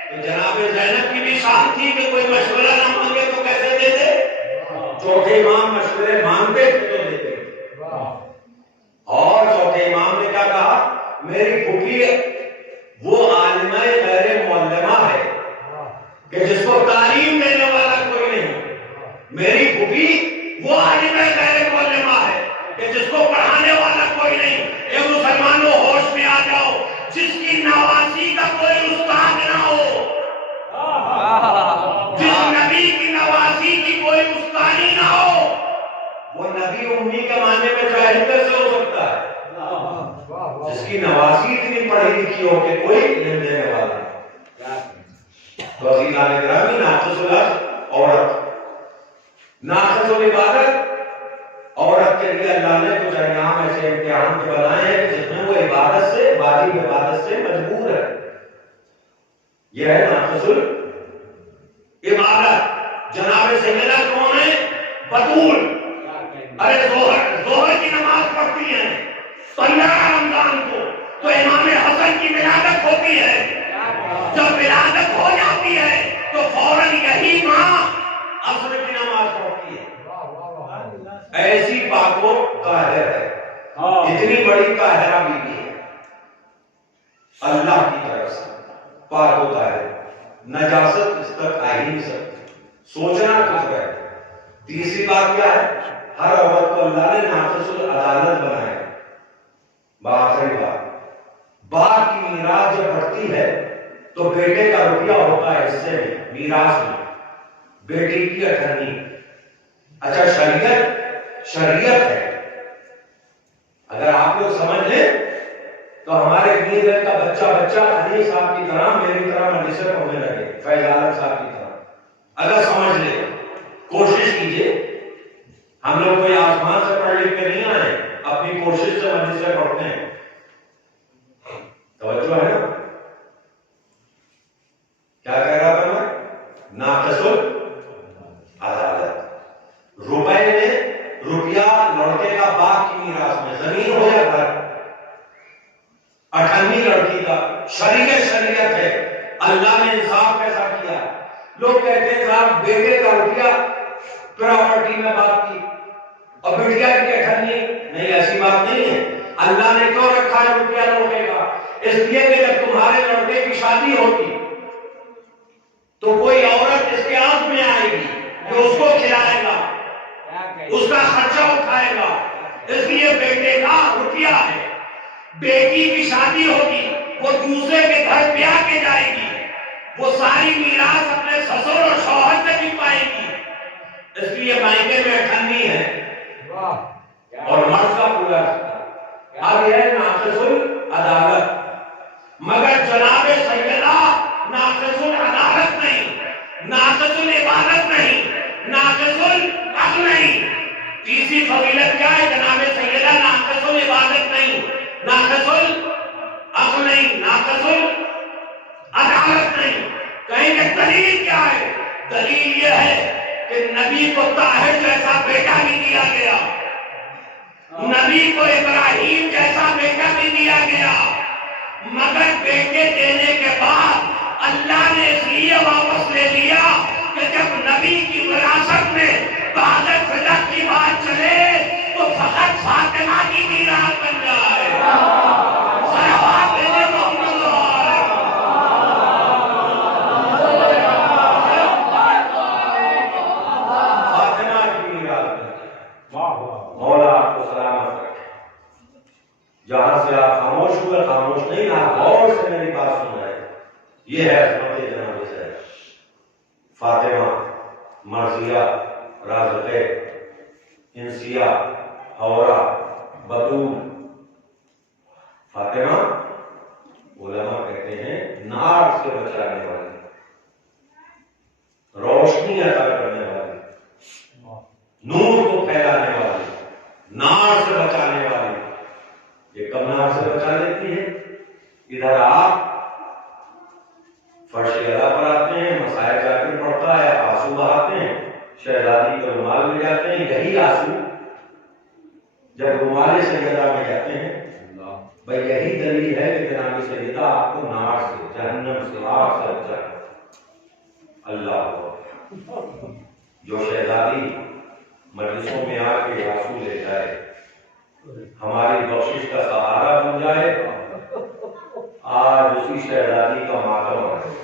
تو جناب زینب کی بھی شان تھی کہ کوئی مشورہ نہ مانگے تو کیسے دے دے؟ چوتھے امام مشورے مانگتے تھے تو دیتے۔ اور چوتھے امام نے کیا کہا؟ میری پھوپھی وہ عالمہ غیر معلمہ ہے کہ جس کو تعلیم دینے والا کوئی نہیں، میری پھوپھی وہ عالمہ غیر معلمہ ہے کہ جس کو پڑھانے والا کوئی نہیں۔ اے مسلمانوں ہوش میں آ جاؤ، جس کی نواسی کا کوئی استاد نہ ہو، جس نبی کی نواسی کی کوئی استادی نہ ہو، وہ نبی امی کے معنی میں جاہل کیسے ہو سکتا ہے؟ جس کی نواسی اتنی پڑھی لکھی ہو کہ کوئی علم دینے والا۔ تو عزیزان گرامی، ناقص العقل عورت، ناقص العبادت عورت کے لیے اللہ نے کچھ ایام ایسے امتحان کے بنائے ہیں جس میں وہ عبادت سے، واجب عبادت سے مجبور ہے۔ یہ ہے ناقص العبادت۔ جناب سیدنا کون ہے؟ بطول۔ ارے ظہر کی نماز پڑھتی ہیں 15 رمضان کو، تو امام حسن کی ولادت ہوتی ہے، جب ولادت ہو جاتی ہے تو فوراً یہی ماں عصر کی نماز پڑھتی ہے۔ ایسی پاک و طاہر ہے، اتنی بڑی طاہرہ بیوی ہے اللہ کی طرف سے، پاک و طاہر، نجاست اس تک آ ہی نہیں سکتی، سوچنا کچھ ہے۔ تیسری بات کیا ہے؟ ہر عورت کو اللہ نے ناقص العدالت بنایا۔ آخری بات، باپ کی میراث جب بڑھتی ہے تو بیٹے کا روپیہ ہوتا ہے حصے میں، میراث میں، بیٹی کی اٹھنی۔ اچھا شریعت ہے، اگر آپ لوگ سمجھ لیں تو ہمارے میر کا بچہ علی صاحب کی طرح میری طرح مجلس میں پڑھنے لگے، فیض عالم صاحب کی طرح، اگر سمجھ لیں، کوشش کیجئے۔ ہم لوگ کوئی آسمان سے پڑھ لکھ کے نہیں آئے، اپنی کوشش سے مجلس میں پڑھتے ہیں، توجہ ہے نا؟ کیا کہہ رہا تھا میں؟ ناقص العدالت، روپے میں روپیہ لڑکے کا باپ کی میراث میں، زمین ہو یا گھر، اٹھنی لڑکی کا، شریعت ہے۔ اللہ نے انصاف کیسا کیا؟ لوگ کہتے ہیں صاحب بیٹے کا روپیہ پراپرٹی میں باپ کی اور بیٹیا کی اٹھنی، نہیں، ایسی بات نہیں ہے۔ اللہ نے کیوں رکھا ہے روپیہ لڑکے کا؟ اس لیے کہ جب تمہارے لڑکے کی شادی ہوگی تو کوئی عورت اس کے آس میں آئے گی جو اس کو کھلائے گا، اس کا خرچہ اٹھائے گا، اس لیے بیٹے کا روپیہ ہے۔ بیٹی کی شادی ہوگی، وہ دوسرے کے گھر بیاہ کے جائے گی، وہ ساری میراث اپنے سسر اور شوہر سے بھی پائے گی، اس لیے مائکے میں اٹھنی ہے اور مرد کا پورا۔ اب یہ ناقص العدالت، مگر جناب سیدہ ناقص العدالت نہیں، ناقص العبادت نہیں، ناقص العقل نہیں۔ تیسری فضیلت کیا ہے جناب سیدہ؟ ناقص العبادت نہیں، ناقص العقل نہیں، ناقص العدالت نہیں۔ کہیں گے دلیل کیا ہے؟ دلیل یہ ہے کہ نبی کو طاہر جیسا بیٹا بھی دیا گیا، نبی کو ابراہیم جیسا بیٹا بھی دیا گیا، مگر بیٹے دینے کے بعد اللہ نے اس لیے واپس لے لیا کہ جب نبی کی وراثت میں بہادر فلک کی بات چلے تو فقط فاطمہ کی میراث بن جائے۔ صلوات بھیجے محمد فاطمہ کی میراث بن جائے۔ مولا آپ کو سلامت رکھے۔ جہاں سے آپ خاموش ہوئے، خاموش نہیں، آپ غور سے میری بات سن رہے ہیں۔ یہ ہے عظمت جناب سے فاطمہ، مرضیہ، رازقہ، انسیہ، حورہ، بطول۔ فاطمہ علماء کہتے ہیں نار سے بچانے والی، روشنی عطا کرنے والی، نور کو پھیلانے والی، نار سے بچانے والی۔ یہ کب نار سے بچا لیتی ہے؟ ادھر آپ فرش ادا پر آتے ہیں، مسائل جا کے پڑتا ہے، آنسو بہاتے ہیں، شہزادی کو رومال لے جاتے ہیں، یہی آنسو جب رومال سیدہ میں جاتے ہیں، بھائی یہی دلیل ہے کہ جناب سیدہ آپ کو نار سے، جہنم سے، آگ سے بچا۔ اللہ جو شہزادی مجلسوں میں آ کے آنسو لے جائے، ہماری بخشش کا سہارا بن جائے، آج اسی شہزادی کا ماتم ہے۔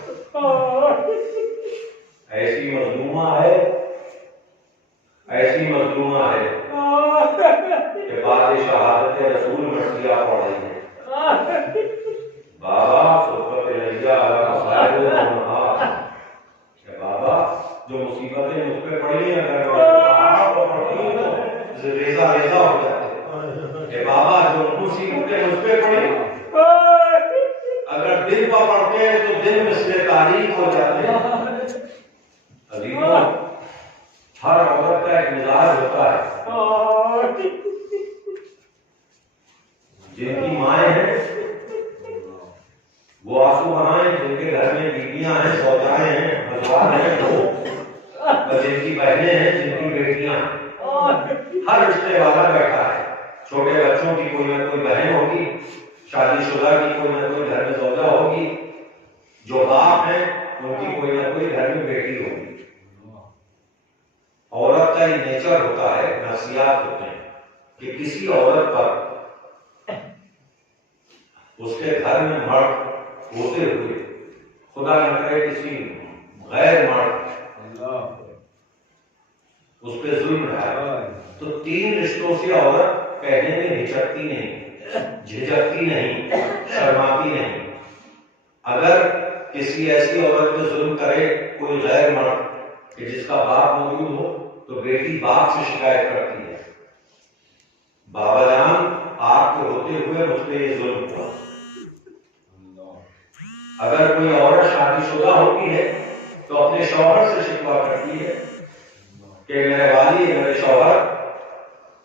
ایسی مظلومہ ہے کہ بعد شہادت رسول مرثیہ پڑھ رہی ہے۔ بابا صحبت الیہ علی مصائب المنہا، کہ بابا جو مصیبتیں مجھ پہ پڑی ہیں اگر آپ پڑھتی ہوں تو ریزہ ہو جاتے، کہ بابا جو مصیبتیں مجھ پہ پڑی اگر دل پر پڑھتے ہیں تو دل مثل تاریخ ہو جاتے ہیں۔ عزیزوں، ہر عورت کا ایک مزاج ہوتا ہے۔ جن کی مائیں ہیں وہ آنسو بہائیں، جن کے گھر میں بیویاں ہیں، زوجائیں ہیں، ازواج ہیں، اور جن کی بہنیں ہیں، جن کی بیٹیاں ہیں، ہر رشتے والا بیٹھا ہے۔ چھوٹے بچوں کی کوئی نہ کوئی بہن ہوگی، شادی شدہ کی کوئی نہ کوئی گھر میں زوجہ ہوگی، جو باپ ہیں ان کی کوئی نہ کوئی گھر میں بیٹی ہوگی، عورت کا یہ نیچر ہوتا ہے، نفسیات ہوتے ہیں کہ کسی عورت پر اس کے گھر میں مرد ہوتے ہوئے خدا نہ کرے کسی غیر مرد اس پہ ظلم رہا ہے تو 3 رشتوں سے عورت کہنے میں ہچکتی نہیں، جھجکتی نہیں، شرماتی نہیں۔ اگر کسی ایسی عورت پہ ظلم کرے کوئی غیر مرد کہ جس کا باپ موجود ہو تو بیٹی باپ سے شکایت کرتی ہے، بابا جان آپ کے ہوتے ہوئے مجھ پہ یہ ظلم ہوا۔ اگر کوئی عورت شادی شدہ ہوتی ہے تو اپنے شوہر سے شکوہ کرتی ہے کہ میرے والی، میرے شوہر،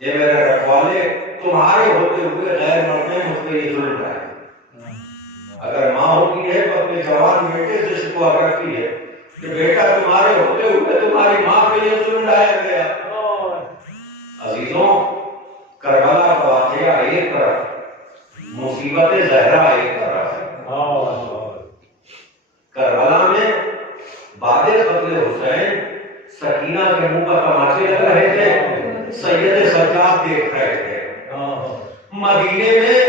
یہ میرے رکھوالے تمہارے ہوتے ہوئے غیر مرد نے مجھ پہ یہ ظلم ڈھایا۔ اگر ماں ہوتی ہے تو اپنے جوان بیٹے سے شکوہ کرتی ہے کہ بیٹا تمہارے ہوتے ہوئے تمہاری ماں پہ یہ ظلم ڈھایا گیا۔ عزیزوں، کربلا کا واقعہ ایک طرف، مصیبت زہرا ایک طرف ہے۔ کربلا میں بعد قتل حسین سکینہ کے منہ پر تماچے لگ رہے تھے، سید سجاد دیکھ رہے تھے۔ مدینے میں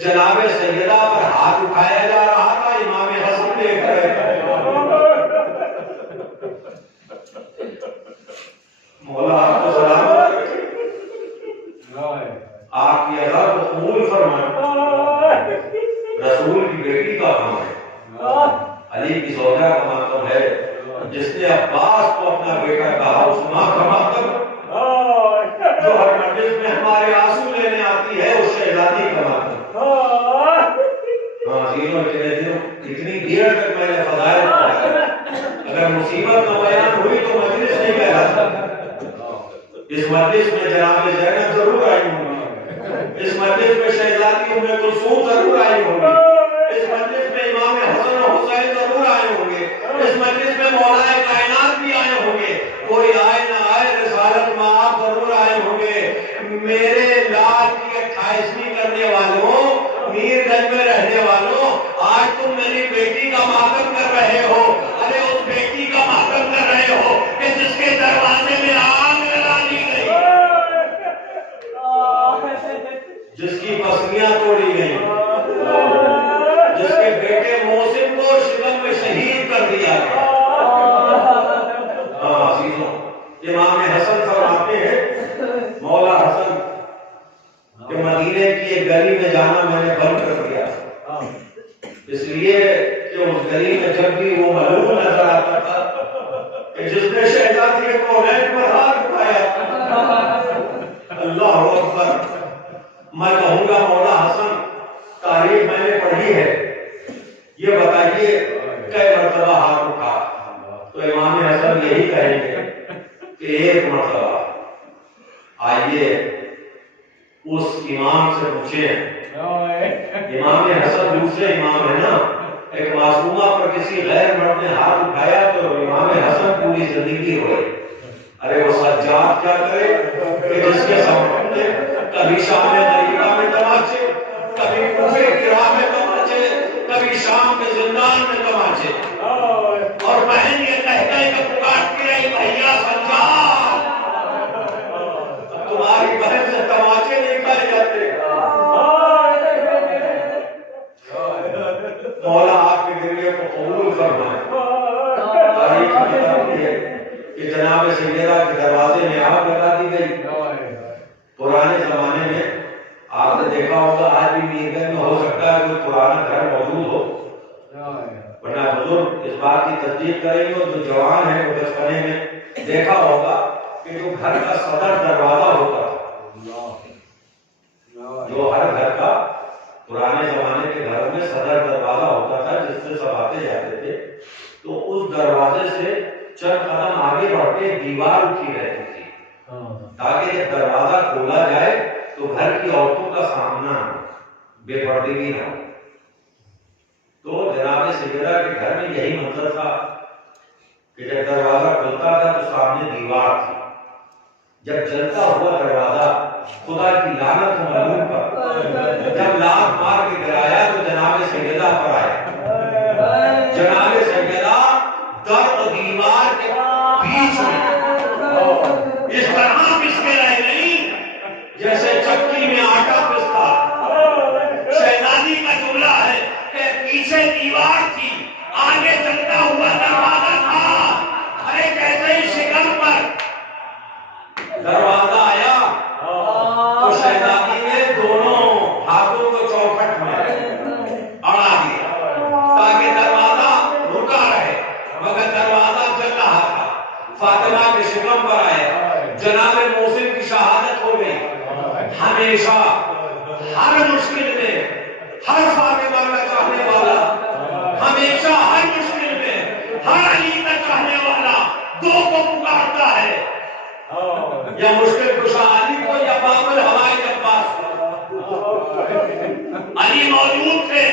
جناب سیدہ پر ہاتھ اٹھایا جا رہا تھا، امام حسن دیکھ رہے تھے۔ مولا آپ کو سلام آپ کی ادا کو قبول فرمائے۔ رسول کی بیٹی کا کام ہے، علی کی زوجہ کا ماتم ہے، جس نے عباس کو اپنا بیٹا کہا، اس ماں کا ماتم جو ہر مجلس میں ہمارے آنسو لینے آتی ہے، اس شہزادی کا ماتم۔ اتنی دیر تک میں نے فضائل پڑھا، اگر مصیبت نہ بیان ہوئی تو مجلس نہیں کہلاتا۔ اس مجلس میں جناب زینب ضرور آئی ہوں گی، اس مجلس میں شہزادی ام کلثوم ضرور آئی ہوں گی، اس مجلس میں امام حسن و حسین ضرور آئے ہوں گے، اس مجلس میں مولا کائنات بھی آئے ہوں گے، کوئی آئے نہ آئے رسالت مآب ضرور آئے ہوں گے۔ میرے لال کی 28ویں کرنے والوں، میر گنج میں رہنے والوں، آج تم میری بیٹی کا ماتم کر رہے ہو، ارے اس بیٹی کا ماتم کر رہے ہو کہ جس کے دروازے میں آگ لگا دی گئی، جس کی پسلیاں توڑی گئی، جس کے بیٹے محسن کو شکم میں شہید کر دیا گیا۔ عزیزوں، امام حسن فرماتے ہیں، مولا حسن کہ مدینے کی ایک گلی میں جانا میں نے بند کر دیا، اس لیے کہ اس گلی میں جب بھی وہ ملعون نظر آتا تھا کہ جس نے شہزادی کونین پر ہاتھ اٹھایا۔ اللہ اکبر۔ میں کہوں گا مولا حسن، تاریخ میں نے پڑھی ہے، یہ بتائیے کئی مرتبہ ہاتھ اٹھا؟ تو امام حسن یہی کہیں گے کہ ایک مرتبہ۔ آئیے اس امام سے پوچھیں، امام حسن دوسرے امام ہے نا، ایک معصومہ پر کسی غیر مرد نے ہاتھ اٹھایا تو امام حسن پوری زندگی ہوئے۔ ارے وہ سجاد کیا کرے کہ جس کے سامنے کبھی شام غریبہ میں تماچے، کبھی کوفے کی راہ میں تماچے، کبھی شام کے زندان میں تماچے، اور بہن یہ کہتے کہ پکارتی رہی بھیا سجاد، تمہاری بہن سے تماچے نہیں کھائے جاتے۔ مولا آپ کے ذریعے کو قبول فرمائے۔ تاریخ بتاتی ہے کہ جناب سیدہ کے دروازے میں آگ لگا دی گئی۔ پرانے زمانے میں آپ نے دیکھا ہوگا، آج بھی میرگنج میں ہو سکتا ہے کوئی پرانا گھر موجود ہو، ورنہ بزرگ اس بات کی تصدیق کریں گے، جو جوان ہیں وہ بچپنے میں دیکھا ہوگا کہ جو گھر کا صدر دروازہ ہوتا تھا، جو ہر گھر کا پرانے زمانے کے گھروں میں صدر دروازہ ہوتا تھا جس سے سب آتے جاتے تھے، تو اس دروازے سے چند قدم آگے بڑھتے دیوار اٹھی رہتی تھی تاکہ جب دروازہ کھولا جائے تو گھر کی عورتوں کا سامنا بے پردگی نہ ہو۔ تو جناب سیدہ کے گھر میں یہی منظر تھا کہ جب دروازہ کھلتا تھا تو سامنے دیوار تھی، جب جلتا ہوا دروازہ خدا کی لعنت و ملعون پر جب لات مار کے گرایا تو جناب سیدہ پر آیا۔ جناب سیدہ درد دیوار کے بیچ میں پیچھے دیوار تھی، آگے چلتا ہوا دروازہ تھا. ارے جیسے ہی شکم پر دروازہ آیا تو شہزادی نے دونوں ہاتھوں کو چوکھٹ میں اڑا دیا تاکہ دروازہ رکا رہے، مگر دروازہ چل رہا تھا. فاطمہ کے شکم پر آئے، جناب محسن کی شہادت ہو گئی. ہمیشہ ہر مشکل میں ہر فاطمہ کا چاہنے والا، ہمیشہ ہر مشکل میں ہر علی کا چاہنے والا دو کو پکارتا ہے، یا مشکل کشا علی کو یا باب الہوائج عباس کو. علی موجود تھے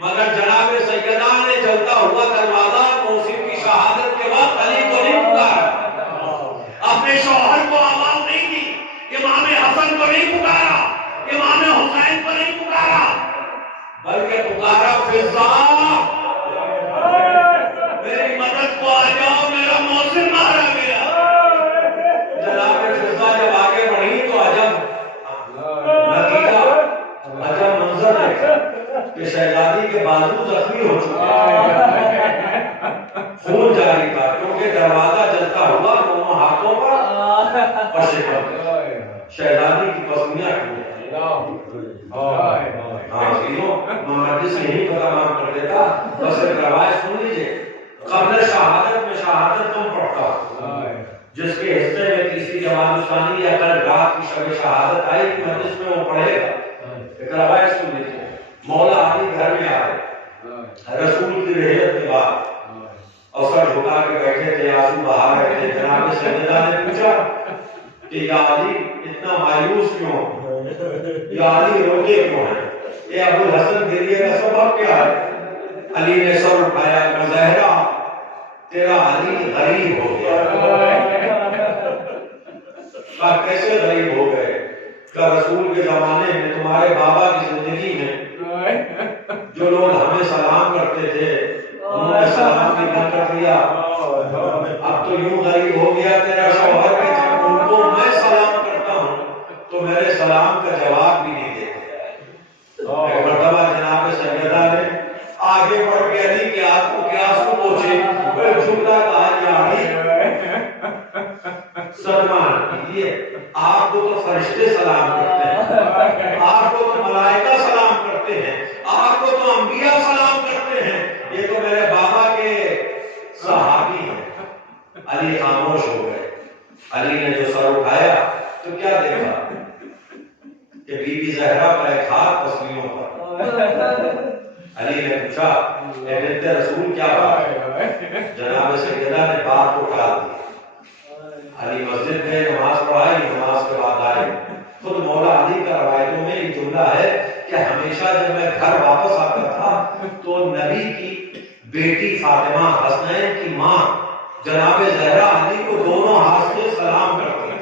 مگر جناب سیدہ نے جلتا ہوا دروازہ محسن کی شہادت کے بعد علی کو نہیں پکارا، اپنے شوہر کو آواز نہیں دی، امام حسن کو نہیں پکارا، امام حسین کو نہیں پکارا، بلکہ پکارا فضا میری مدد کو آ جاؤ، میرا محسن مارا گیا. جناب فضا جب آگے بڑھی تو عجب نتیجہ، عجب منظر دیکھا کہ شہزادی کے بازو زخمی ہو چکے، خون جاری تھا کیونکہ دروازہ جلتا ہوا دونوں ہاتھوں پر اور شکم پر. شہزادی کی پسلیاں ٹوٹ محمد سے یہی پتہ معلوم کر دیتا. بس ایک روایت سن لیجئے، قبل شہادت میں شہادت تم پڑھتا جس کے حصے میں تیسری جماعت ثانی یا کل رات کی شب شہادت آئی کہ مجلس میں وہ پڑھے گا. ایک روایت سن لیجئے، مولا علی گھر میں آئے رسول کی رحلت کے بعد اور سر جھکا کے بیٹھے تھے، آنسو بہا رہے تھے. جناب سیدہ نے پوچھا کہ یا علی اتنا مایوس کیوں، یا علی روتے کیوں ہیں، اے ابو الحسن گریے کا سبب کیا ہے؟ علی نے سر اٹھایا کہ زہرا تیرا علی غریب ہو گیا. کہا کیسے غریب ہو گئے؟ کہ رسول کے زمانے میں تمہارے بابا کی زندگی میں جو لوگ ہمیں سلام کرتے تھے انہوں نے سلام بھی نہ کر دیا، اب تو یوں غریب ہو گیا تیرا شوہر کہ جب ان کو میں سلام کرتا ہوں تو میرے سلام کا جواب بھی نہیں دیتے. ایک مرتبہ جناب سیدہ نے آگے بڑھ کے علی کے آنکھوں کے آنسو پوچھے، جھکا کہا یا علی سلمان کیجیے، آپ کو تو فرشتے سلام کرتے ہیں، آپ کو تو ملائکہ سلام کرتے ہیں، آپ کو تو انبیاء سلام کرتے ہیں، یہ تو میرے بابا کے صحابی ہیں. علی خاموش ہو گئے. علی نے جو سر اٹھایا تو کیا دیکھا کہ بی بی زہرا کا ایک ہاتھ پسلیوں پر. علی نے پوچھا اے بنت رسول کیا بات؟ جناب سیدہ نے بات کو ٹال دی. علی مسجد میں نماز پڑھائی، نماز کے بعد آئے. خود مولا علی کا روایتوں میں یہ جملہ ہے کہ ہمیشہ جب میں گھر واپس آتا تھا تو نبی کی بیٹی فاطمہ حسنین کی ماں جناب زہرا علی کو دونوں ہاتھ سے سلام کرتی ہیں.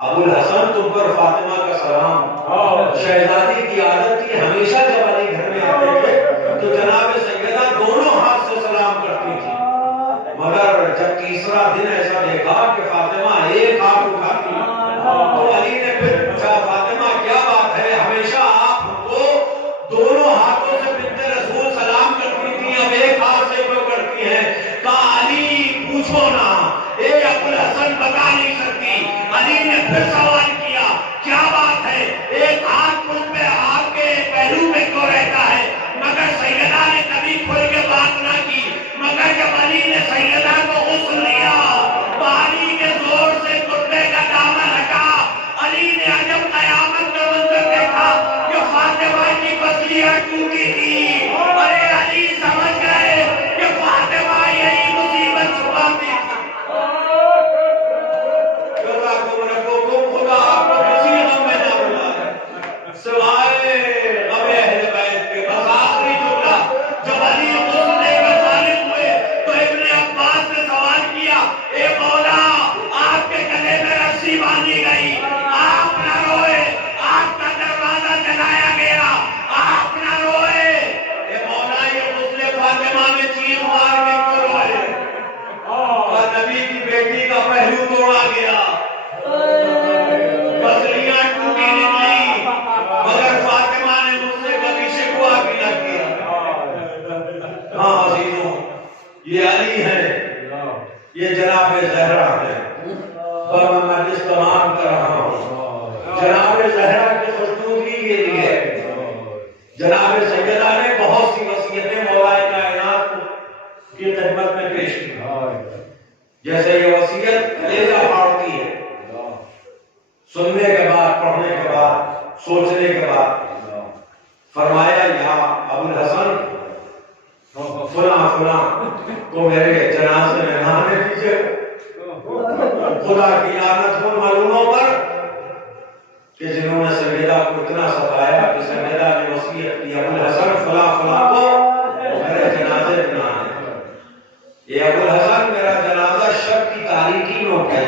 ابو الحسن تم پر فاطمہ کا سلام. شہزادی کی عادت تھی ہمیشہ جب علی گھر میں آتے تھے تو جناب سیدہ دونوں ہاتھ سے سلام کرتی تھی. مگر جب تیسرا دن ایسا دیکھا کہ فاطمہ ایک ہاتھ اٹھاتی تو علی نے پھر پوچھا فاطمہ کیا بات ہے، ہمیشہ آپ ہم کو دونوں ہاتھوں سے بنت رسول سلام کرتی تھی، اب ایک ہاتھ سے کیوں کرتی ہیں؟ کہا علی پوچھو نا، اے ابو الحسن بتا نہیں سکتی. علی نے پھر سوال کیا کیا بات ہے، ایک ہاتھ مجھ پہ آپ کے پہلو میں کیوں رہتا ہے؟ مگر سیدہ نے کبھی کھل کے بات نہ کی. مگر جب علی نے سیدہ کو غسل دیا، پانی کے زور سے کتے کا دامن ہٹا، علی نے عجب قیامت کا منظر دیکھا کہ فاطمہ کی پسلیاں ٹوٹی تھی. ارے علی سمجھ گئے کہ فاطمہ یہی مصیبت چھپاتی تھی. خدا آپ کو کسی غم میں نہ بلائے سوائے غم اہل بیت کے. بس آخری جملہ، جب علی غسل کا ظالم ہوئے تو ابن عباس نے سوال کیا اے مولا آپ کے گلے میں رسی باندھی گئی، آپ نہ روئے، آپ کا دروازہ جلایا گیا، آپ نہ روئے. اے مولا یہ غسل فاطمہ میں چیخ مار کے کیوں روئے؟ اور نبی کی بیٹی کا پہلو توڑا گیا، پسلیاں ٹوٹی نکلی، مگر جناب سیدہ نے بہت سی وصیتیں مولا کائنات کی خدمت میں پیش کی، جیسے یہ وصیت کلیجہ پھاڑتی ہے، سننے کے بعد، پڑھنے کے بعد، سوچنے کے بعد فرمایا یا ابو الحسن فلاں فلاں کو میرے جنازے میں نہانے دیجیے، خدا کی لعنت ہو معلوموں پر کہ جنہوں نے سیدہ کو اتنا ستایا کہ سیدہ نے وصیت کی ابو الحسن فلاں فلاں کو میرے جنازے میں نہانے۔ یہ ابو الحسن میرا جنازہ شب کی تاریکی میں اٹھائے،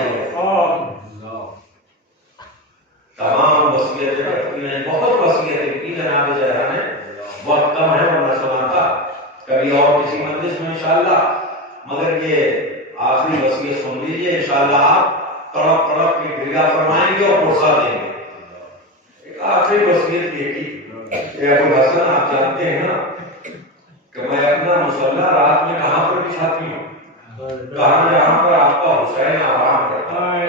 تمام وصیتیں کرتی ہیں، بہت وصیتیں کی جناب زہرا نے، وقت کم ہے ورنہ سناتا کبھی اور کسی مجلس میں انشاءاللہ، مگر یہ آخری وصیت سن لیجیے، انشاءاللہ آپ تڑپ تڑپ کی گریہ فرمائیں گے اور پرسا دیں گے۔ ایک آخری وصیت یہ کی، اے ابو الحسن آپ جانتے ہیں نا کہ میں اپنا مصلی رات میں کہاں پر بچھاتی ہوں، کہاں جہاں پر آپ کا حسین آرام کرتا ہے۔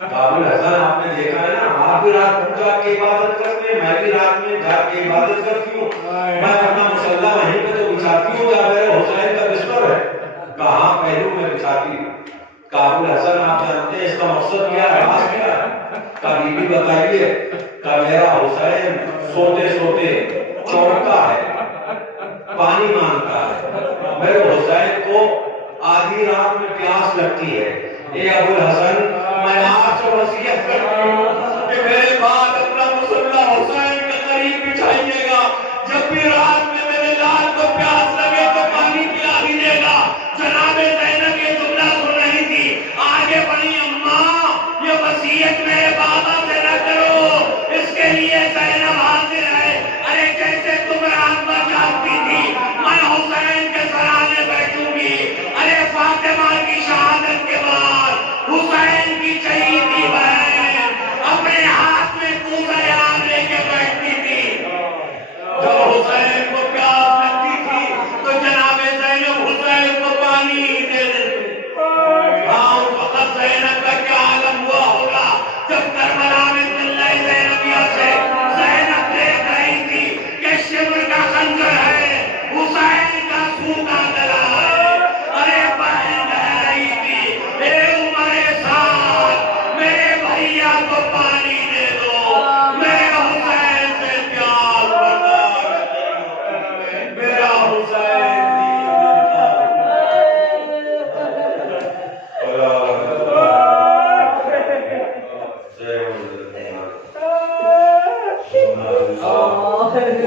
ابو الحسن آپ نے دیکھا ہے نا، آپ بھی رات میں جا کے عبادت کرتے ہیں، میں بھی رات میں جا کے عبادت کرتی ہوں، میں اپنا مصلی وہیں پہ تو بچھاتی ہوں جہاں میرے حسین کا بستر ہے، کہاں پہلو میں بچھاتی ہوں۔ ابو الحسن آپ جانتے ہیں اس کا مقصد کیا ہے، راز کیا ہے؟ کبھی بھی بتائیے کہ میرا حسین سوتے سوتے چونکتا ہے، پانی مانگتا ہے، میرے حسین کو آدھی رات میں پیاس لگتی ہے۔ اے ابو الحسن میں آپ سے وصیت کرتا ہوں کہ میرے بعد اپنا مصلی حسین کے قریب بچھائیے گا، جب بھی رات میں میرے لال کو پیاس لگے تو پانی پلا دیجیے گا۔ جناب زینب یہ جملہ سن رہی تھی، آگے بڑھی، اماں یہ وصیت میرے بابا سے نہ کرو، اس کے لیے زینب حاضر ہے۔ ارے جیسے تم رات میں جاگتی تھی، میں حسین کے سرانے بیٹھوں گی۔ ارے فاطمہ کی شہادت کے بعد حسین کی شہیدی بہن اپنے ہاتھ میں کوزہ آگ لے کے بیٹھتی تھی، جب حسین کو پیاس لگتی تھی تو جناب زینب حسین کو پانی دے دیتی۔ ہاں فقط زینب کا کیا عالم ہوا ہوگا جب کربلا میں دلہ زینبیہ سے زینب دیکھ رہی تھی کہ شمر کا خنجر ہے، حسین کا سوکھا گلا ہے۔ ارے بہن کہہ رہی تھی، اے عمر سعد میرے بھیا کو پانی دے دو، میرے حسین سے پیار برداشت نہیں، میرا حسین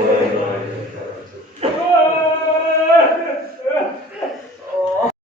نہیں